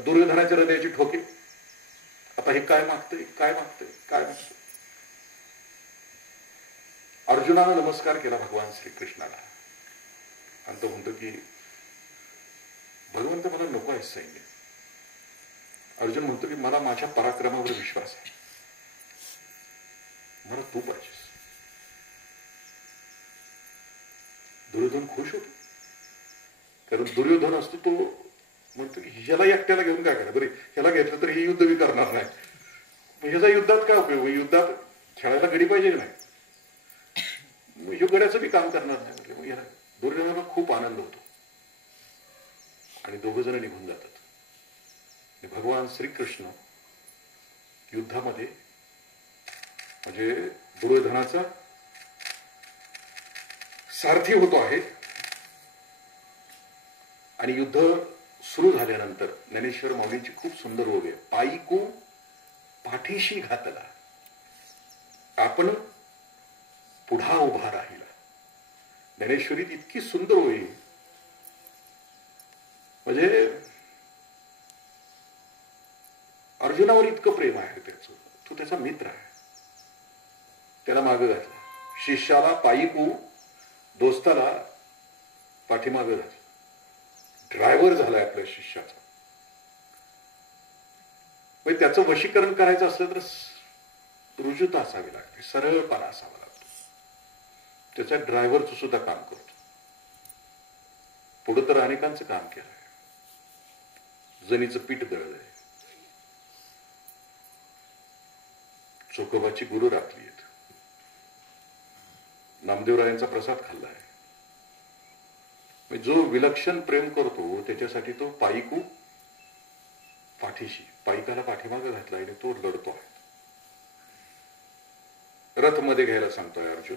दुर्योधनाच्या हृदयाची ठोकी. आता हे काय मागतंय, काय मागतंय, काय मागतंय. अर्जुनानं नमस्कार केला भगवान श्रीकृष्णाला आणि तो म्हणतो की भगवंत मला नको आहे सैन्य. अर्जुन म्हणतो की मला माझ्या पराक्रमावर विश्वास आहे, मला तू पाहिजेस. दुर्योधन खुश होतो, कारण दुर्योधन असतो तो म्हणतो की ह्याला एकट्याला घेऊन काय करा, बरे ह्याला घेतलं तर ही युद्ध मी करणार नाही. ह्याचा युद्धात काय उपयोग, युद्धात खेळायला गडी पाहिजे नाही, गड्याचं बी काम करणार नाही. म्हणजे याला दुर्योधनाला खूप आनंद होतो आणि दोघ जण निघून जातात. भगवान श्रीकृष्ण युद्धामध्ये म्हणजे दुर्योधनाचा सारथी होतो आहे. आणि युद्ध सुरू झाल्यानंतर ज्ञानेश्वर माऊलींची खूप सुंदर ओवी आहे. पायीको पाठीशी घातला आपण पुढा उभा राहिला. ज्ञानेश्वरीत इतकी सुंदर ओवी, म्हणजे अर्जुनावर इतकं प्रेम आहे त्याचं, तो त्याचा मित्र आहे, त्याला मागं घातला. शिष्याला पायीकू, दोस्ताला पाठीमागे झालं. ड्रायव्हर झालाय आपल्या शिष्याचा. म्हणजे त्याचं वशीकरण करायचं असलं तर रुजुता असावी लागते, सरळपणा असावा लागतो. त्याच्या ड्रायव्हरचं सुद्धा काम करतो. पुढं तर अनेकांचं काम केलंय. जणीचं पीठ दळलंय, चोखोबाची गुरु राखली आहेत, नामदेवरायांचा प्रसाद खाल्लाय. जो विलक्षण प्रेम करतो त्याच्यासाठी तो पायीकू पाठीशी, पायिकाला पाठीमागे घातला आणि तो लढतो आहे. रथ मध्ये घ्यायला सांगतोय अर्जुन.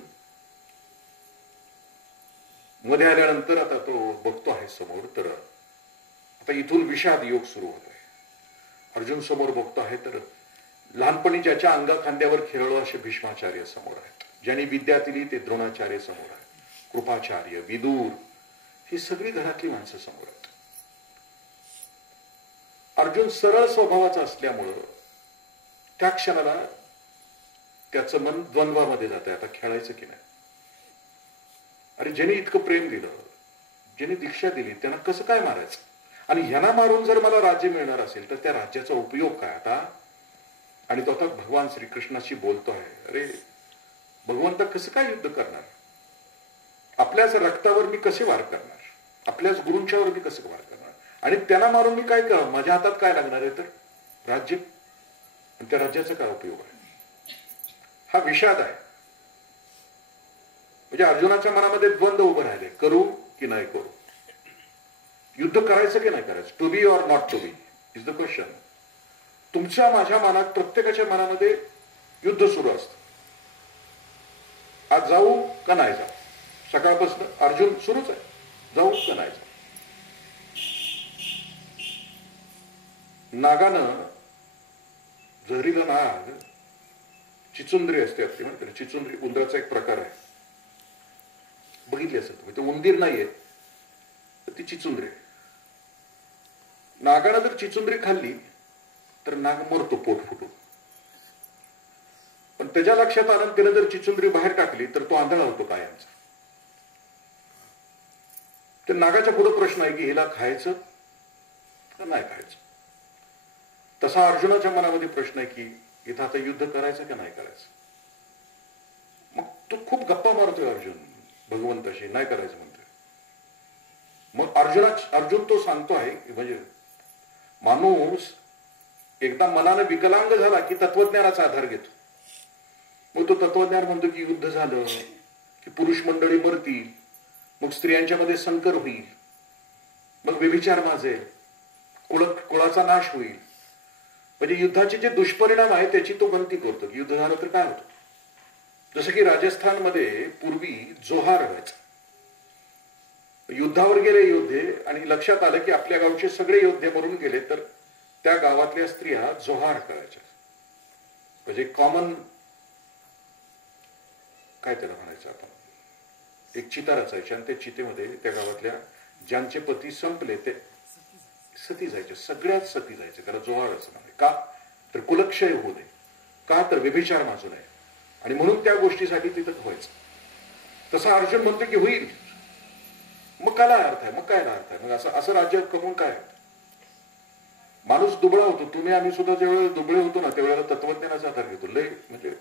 मध्ये आल्यानंतर आता तो बघतो आहे समोर, तर आता इथून विषाद योग सुरू होत आहे. अर्जुन समोर बघतो आहे तर लहानपणी ज्याच्या अंगा खांद्यावर खेळलो असे भीष्माचार्य समोर आहेत. ज्यांनी विद्या दिली ते द्रोणाचार्य समोर आहेत. कृपाचार्य, विदूर, ही सगळी घरातली माणसं समोर आहेत. अर्जुन सरळ स्वभावाचा असल्यामुळं त्या क्षणाला त्याचं मन द्वंद्वामध्ये जात आहे. आता खेळायचं की नाही. अरे ज्यांनी इतकं प्रेम दिलं, ज्यांनी दीक्षा दिली, त्यांना कसं काय मारायचं? आणि ह्यांना मारून जर मला राज्य मिळणार असेल तर त्या राज्याचा उपयोग काय आता? आणि तो आता भगवान श्रीकृष्णाशी बोलतो आहे. अरे भगवंत कसं काय युद्ध करणार? आपल्याच रक्तावर मी कसे वार करणार? आपल्याच गुरूंच्यावर मी कसं वार करणार? आणि त्यांना मारून मी काय कर? माझ्या हातात काय लागणार आहे? तर राज्य. आणि त्या राज्याचा काय उपयोग आहे? हा विषाद आहे. म्हणजे अर्जुनाच्या मनामध्ये द्वंद्व उभं राहिले, करू की नाही करू, युद्ध करायचं की नाही करायचं, to be or not to be is the question. तुमच्या माझ्या मनात, प्रत्येकाच्या मनामध्ये युद्ध सुरू असतं. आज जाऊ का नाही जाऊ? सकाळपासून अर्जुन सुरूच आहे, जाऊ का नाही जाऊ. नागानं, जहरीला नाग, चिचुंद्री असते आपली, म्हणते चिचुंद्री, उंदराचा एक प्रकार आहे, बघितली असेल तुम्ही. ते उंदीर नाहीये तर ती चिचुंद्री. नागानं जर चिचुंद्री खाल्ली तर नाग मरतो पोट फुटून. पण त्याच्या लक्षात आलं, त्याने जर चिचुंद्री बाहेर टाकली तर तो आंधळा होतो कायमचा. तर नागाच्या पुढे प्रश्न आहे की हिला खायचं का नाही खायचं. तसा अर्जुनाच्या मनामध्ये प्रश्न आहे की इथं आता युद्ध करायचं का नाही करायचं. मग तो खूप गप्पा मारतोय अर्जुन भगवंताशी, नाही करायचं म्हणतोय. मग अर्जुन तो सांगतो आहे, म्हणजे माणूस एकदा मनाने विकलांग झाला की तत्वज्ञानाचा आधार घेतो. मग तो तत्वज्ञान म्हणतो की युद्ध झालं की पुरुष मंडळी मरतील, मग स्त्रियांच्या मध्ये संकर होईल, मग व्यभिचार माजेल, कुळाचा नाश होईल. म्हणजे युद्धाचे जे दुष्परिणाम आहे त्याची तो गणती करतो की युद्ध झालं तर काय होतं. जसं की राजस्थानमध्ये पूर्वी जोहार व्हायचं. युद्धावर गेले योद्धे आणि लक्षात आलं की आपल्या गावचे सगळे योद्धे मरून गेले तर त्या गावातल्या स्त्रिया जोहार करायच्या. म्हणजे कॉमन काय त्याला म्हणायचं आपण, एक चिता रचायची आणि त्या चितेमध्ये त्या गावातल्या ज्यांचे पती संपले ते सती जायचे, सगळ्यात सती जायचे. त्याला जोहार असं म्हणाले. का तर कुलक्षय होऊ नये, का तर व्यभिचार माजू नये, आणि म्हणून त्या गोष्टीसाठी तिथं व्हायचं. तसा अर्जुन म्हणतो की होईल. मग काय अर्थ आहे, मग काय अर्थ आहे, मग असं राज्य कमवून काय. माणूस दुबळा होतो. तुम्ही आम्ही सुद्धा ज्यावेळेला दुबळे होतो ना त्यावेळेला तत्वज्ञानाचा आधार घेतो. लय म्हणजे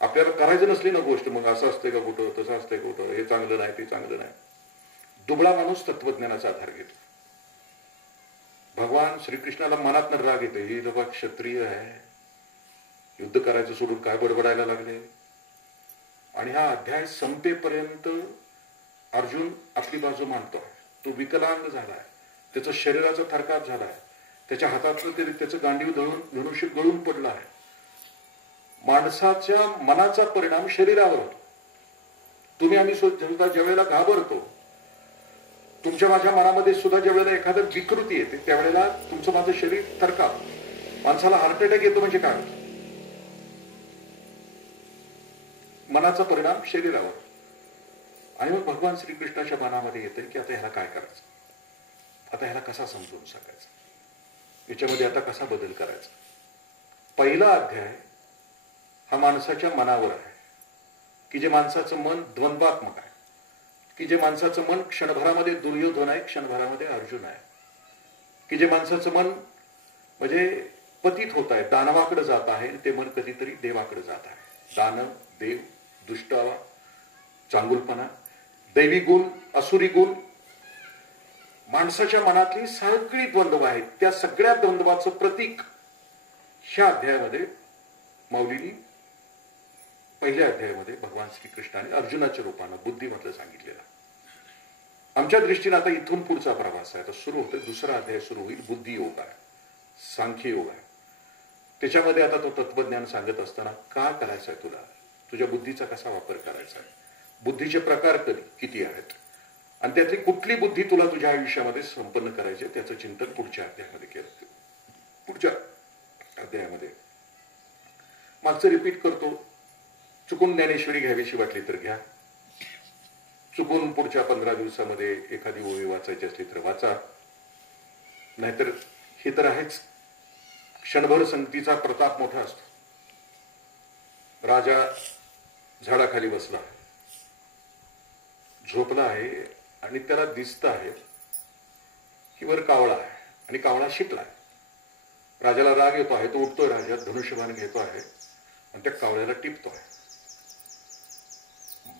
आपल्याला करायचं नसली ना गोष्ट, मग असं असतंय का कुठं, तसं असतंय कुठं, हे चांगलं नाही ते चांगलं नाही. दुबळा माणूस तत्वज्ञानाचा आधार घेतो. भगवान श्रीकृष्णाला मनात न राग येतो, ही लोक क्षत्रिय आहे, युद्ध करायचं सोडून काय बडबडायला लागले. आणि हा अध्याय संपेपर्यंत अर्जुन आपली बाजू मांडतोय. तो विकलांग झालाय, त्याचं शरीराचा थरकाप झालाय, त्याच्या हातातलं त्याचं गांडीव धनुष्य गळून पडलं आहे. माणसाच्या मनाचा परिणाम शरीरावर होतो. तुम्ही आम्ही सुद्धा ज्या वेळेला घाबरतो, तुमच्या माझ्या मनामध्ये सुद्धा ज्या वेळेला एखादं विकृती येते त्यावेळेला तुमचं माझं शरीर थरकाप. माणसाला हार्ट अटॅक येतो म्हणजे काय होतं, मनाचा परिणाम शरीरावर. आणि मग भगवान श्रीकृष्णाच्या मनामध्ये येते की आता ह्याला काय करायचं, आता ह्याला कसा समजून सांगायचं, याच्यामध्ये आता कसा बदल करायचा. पहिला अध्याय हा माणसाच्या मनावर आहे. की जे माणसाचं मन द्वंद्वात्मक आहे, की जे माणसाचं मन क्षणभरामध्ये दुर्योधन आहे, क्षणभरामध्ये अर्जुन आहे, की जे माणसाचं मन म्हणजे पतित होत आहे, दानवाकडे जात आहे, ते मन कधीतरी देवाकडे जात आहे. दानव, देव, दुष्टावा, चांगुलपणा, दैवी गुण, असुरी गुण, माणसाच्या मनातली सगळी द्वंद्व आहेत. त्या सगळ्या द्वंद्वाचं प्रतीक ह्या अध्यायामध्ये माऊलींनी पहिल्या अध्यायामध्ये भगवान श्रीकृष्णाने अर्जुनाच्या रूपानं बुद्धीमधलं सांगितलेलं. आमच्या दृष्टीने आता इथून पुढचा प्रवास आहे. आता सुरू होतोय, दुसरा अध्याय सुरू होईल. बुद्धी योग आहे, सांख्य योग आहे. त्याच्यामध्ये आता तो तत्वज्ञान सांगत असताना का करायचं आहे तुला, तुझ्या बुद्धीचा कसा वापर करायचा आहे, बुद्धीचे प्रकार किती आहेत आणि त्यातली कुठली बुद्धी तुला तुझ्या आयुष्यामध्ये संपन्न करायची त्याचं चिंतन पुढच्या अध्यायामध्ये केलं. पुढच्या अध्यायामध्ये मागचं रिपीट करतो. चुकून ज्ञानेश्वरी घ्यावीशी वाटली तर घ्या, चुकून पुढच्या 15 दिवसामध्ये एखादी ओवी वाचायची असली तर वाचा, नाहीतर हे तर आहेच. क्षणभर संगतीचा प्रताप मोठा असतो. राजा झाडाखाली बसला आहे, झोपला आहे आणि त्याला दिसतं आहे की वर कावळा आहे आणि कावळा शिकला आहे. राजाला राग येतो आहे, तो उठतोय, राजा धनुष्यबाण घेतो आहे आणि त्या कावळ्याला टिपतो आहे.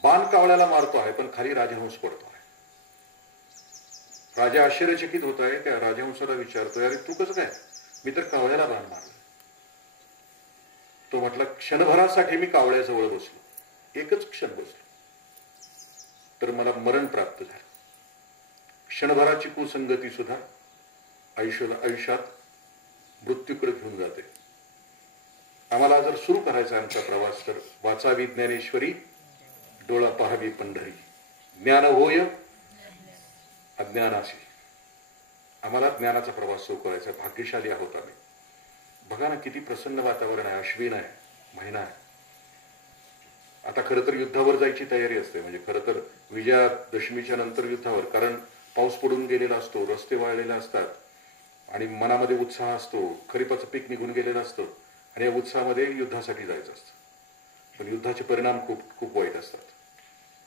बाण कावळ्याला मारतो आहे पण खाली राजहंस पडतो आहे. राजा आश्चर्यचकित होत आहे. त्या राजहंसाला विचारतोय, अरे तू कसं काय, मी तर कावळ्याला बाण मारलं. तो म्हटला, क्षणभरासाठी मी कावळ्याजवळ बसलो, एकच क्षण बसलो तर मला मरण प्राप्त झालं. क्षणभराची कुसंगती सुद्धा आयुष्यात मृत्यूकडे घेऊन जाते. आम्हाला जर सुरू करायचा आमचा प्रवास तर वाचावी ज्ञानेश्वरी, डोळा पाहावी पंढरी, ज्ञान होय अज्ञानाशी. आम्हाला ज्ञानाचा प्रवास सुरू करायचा. भाग्यशाली आहोत आम्ही. बघा ना किती प्रसन्न वातावरण आहे. अश्विन आहे, महिना आहे. आता खरं तर युद्धावर जायची तयारी असते. म्हणजे खरं तर विजयादशमीच्या नंतर युद्धावर, कारण पाऊस पडून गेलेला असतो, रस्ते वाळलेले असतात आणि मनामध्ये उत्साह असतो. खरीपाचं पीक निघून गेलेलं असतं आणि या उत्साहामध्ये युद्धासाठी जायचं असतं. पण युद्धाचे परिणाम खूप खूप वाईट असतात.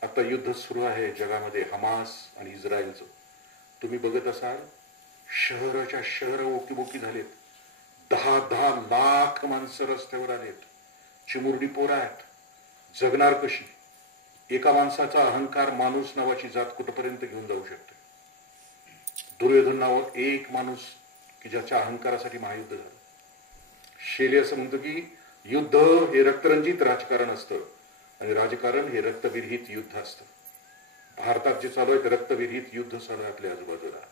आता युद्ध सुरू आहे जगामध्ये, हमास आणि इस्रायलचं. तुम्ही बघत असाल शहराच्या शहर ओकीबोकी झालेत. 10-10 लाख माणसं रस्त्यावर आलेत. चिमुरडी पोरं आहेत. जगणार कशी? एका माणसाचा अहंकार, माणूस नावाची जात कुठपर्यंत घेऊन जाऊ शकते. दुर्योधन नावावर एक माणूस की ज्याच्या अहंकारासाठी महायुद्ध झालं. शेली असं म्हणतो की युद्ध हे रक्तरंजित राजकारण असतं आणि राजकारण हे रक्तविरहित युद्ध असतं. भारतात जे चालू आहे ते रक्तविरहित युद्ध चालू आहे आपल्या आजूबाजूला.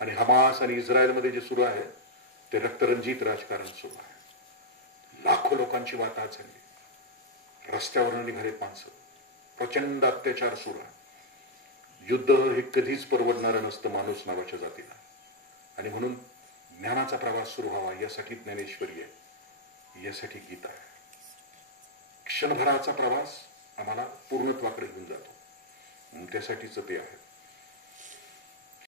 आणि हमास आणि इस्रायलमध्ये जे सुरू आहे ते रक्तरंजित राजकारण सुरू आहे. लाखो लोकांची वाताहत झाली. रस्त्यावरून निघालेत माणसं. प्रचंड अत्याचार सुरू आहे. युद्ध हे कधीच परवडणारं नसतं माणूस नावाच्या जातीला. आणि म्हणून ज्ञानाचा प्रवास सुरू व्हावा यासाठी ज्ञानेश्वरी आहे, यासाठी गीता आहे. क्षणभराचा प्रवास आम्हाला पूर्णत्वाकडे घेऊन जातो. त्यासाठीच ते आहे.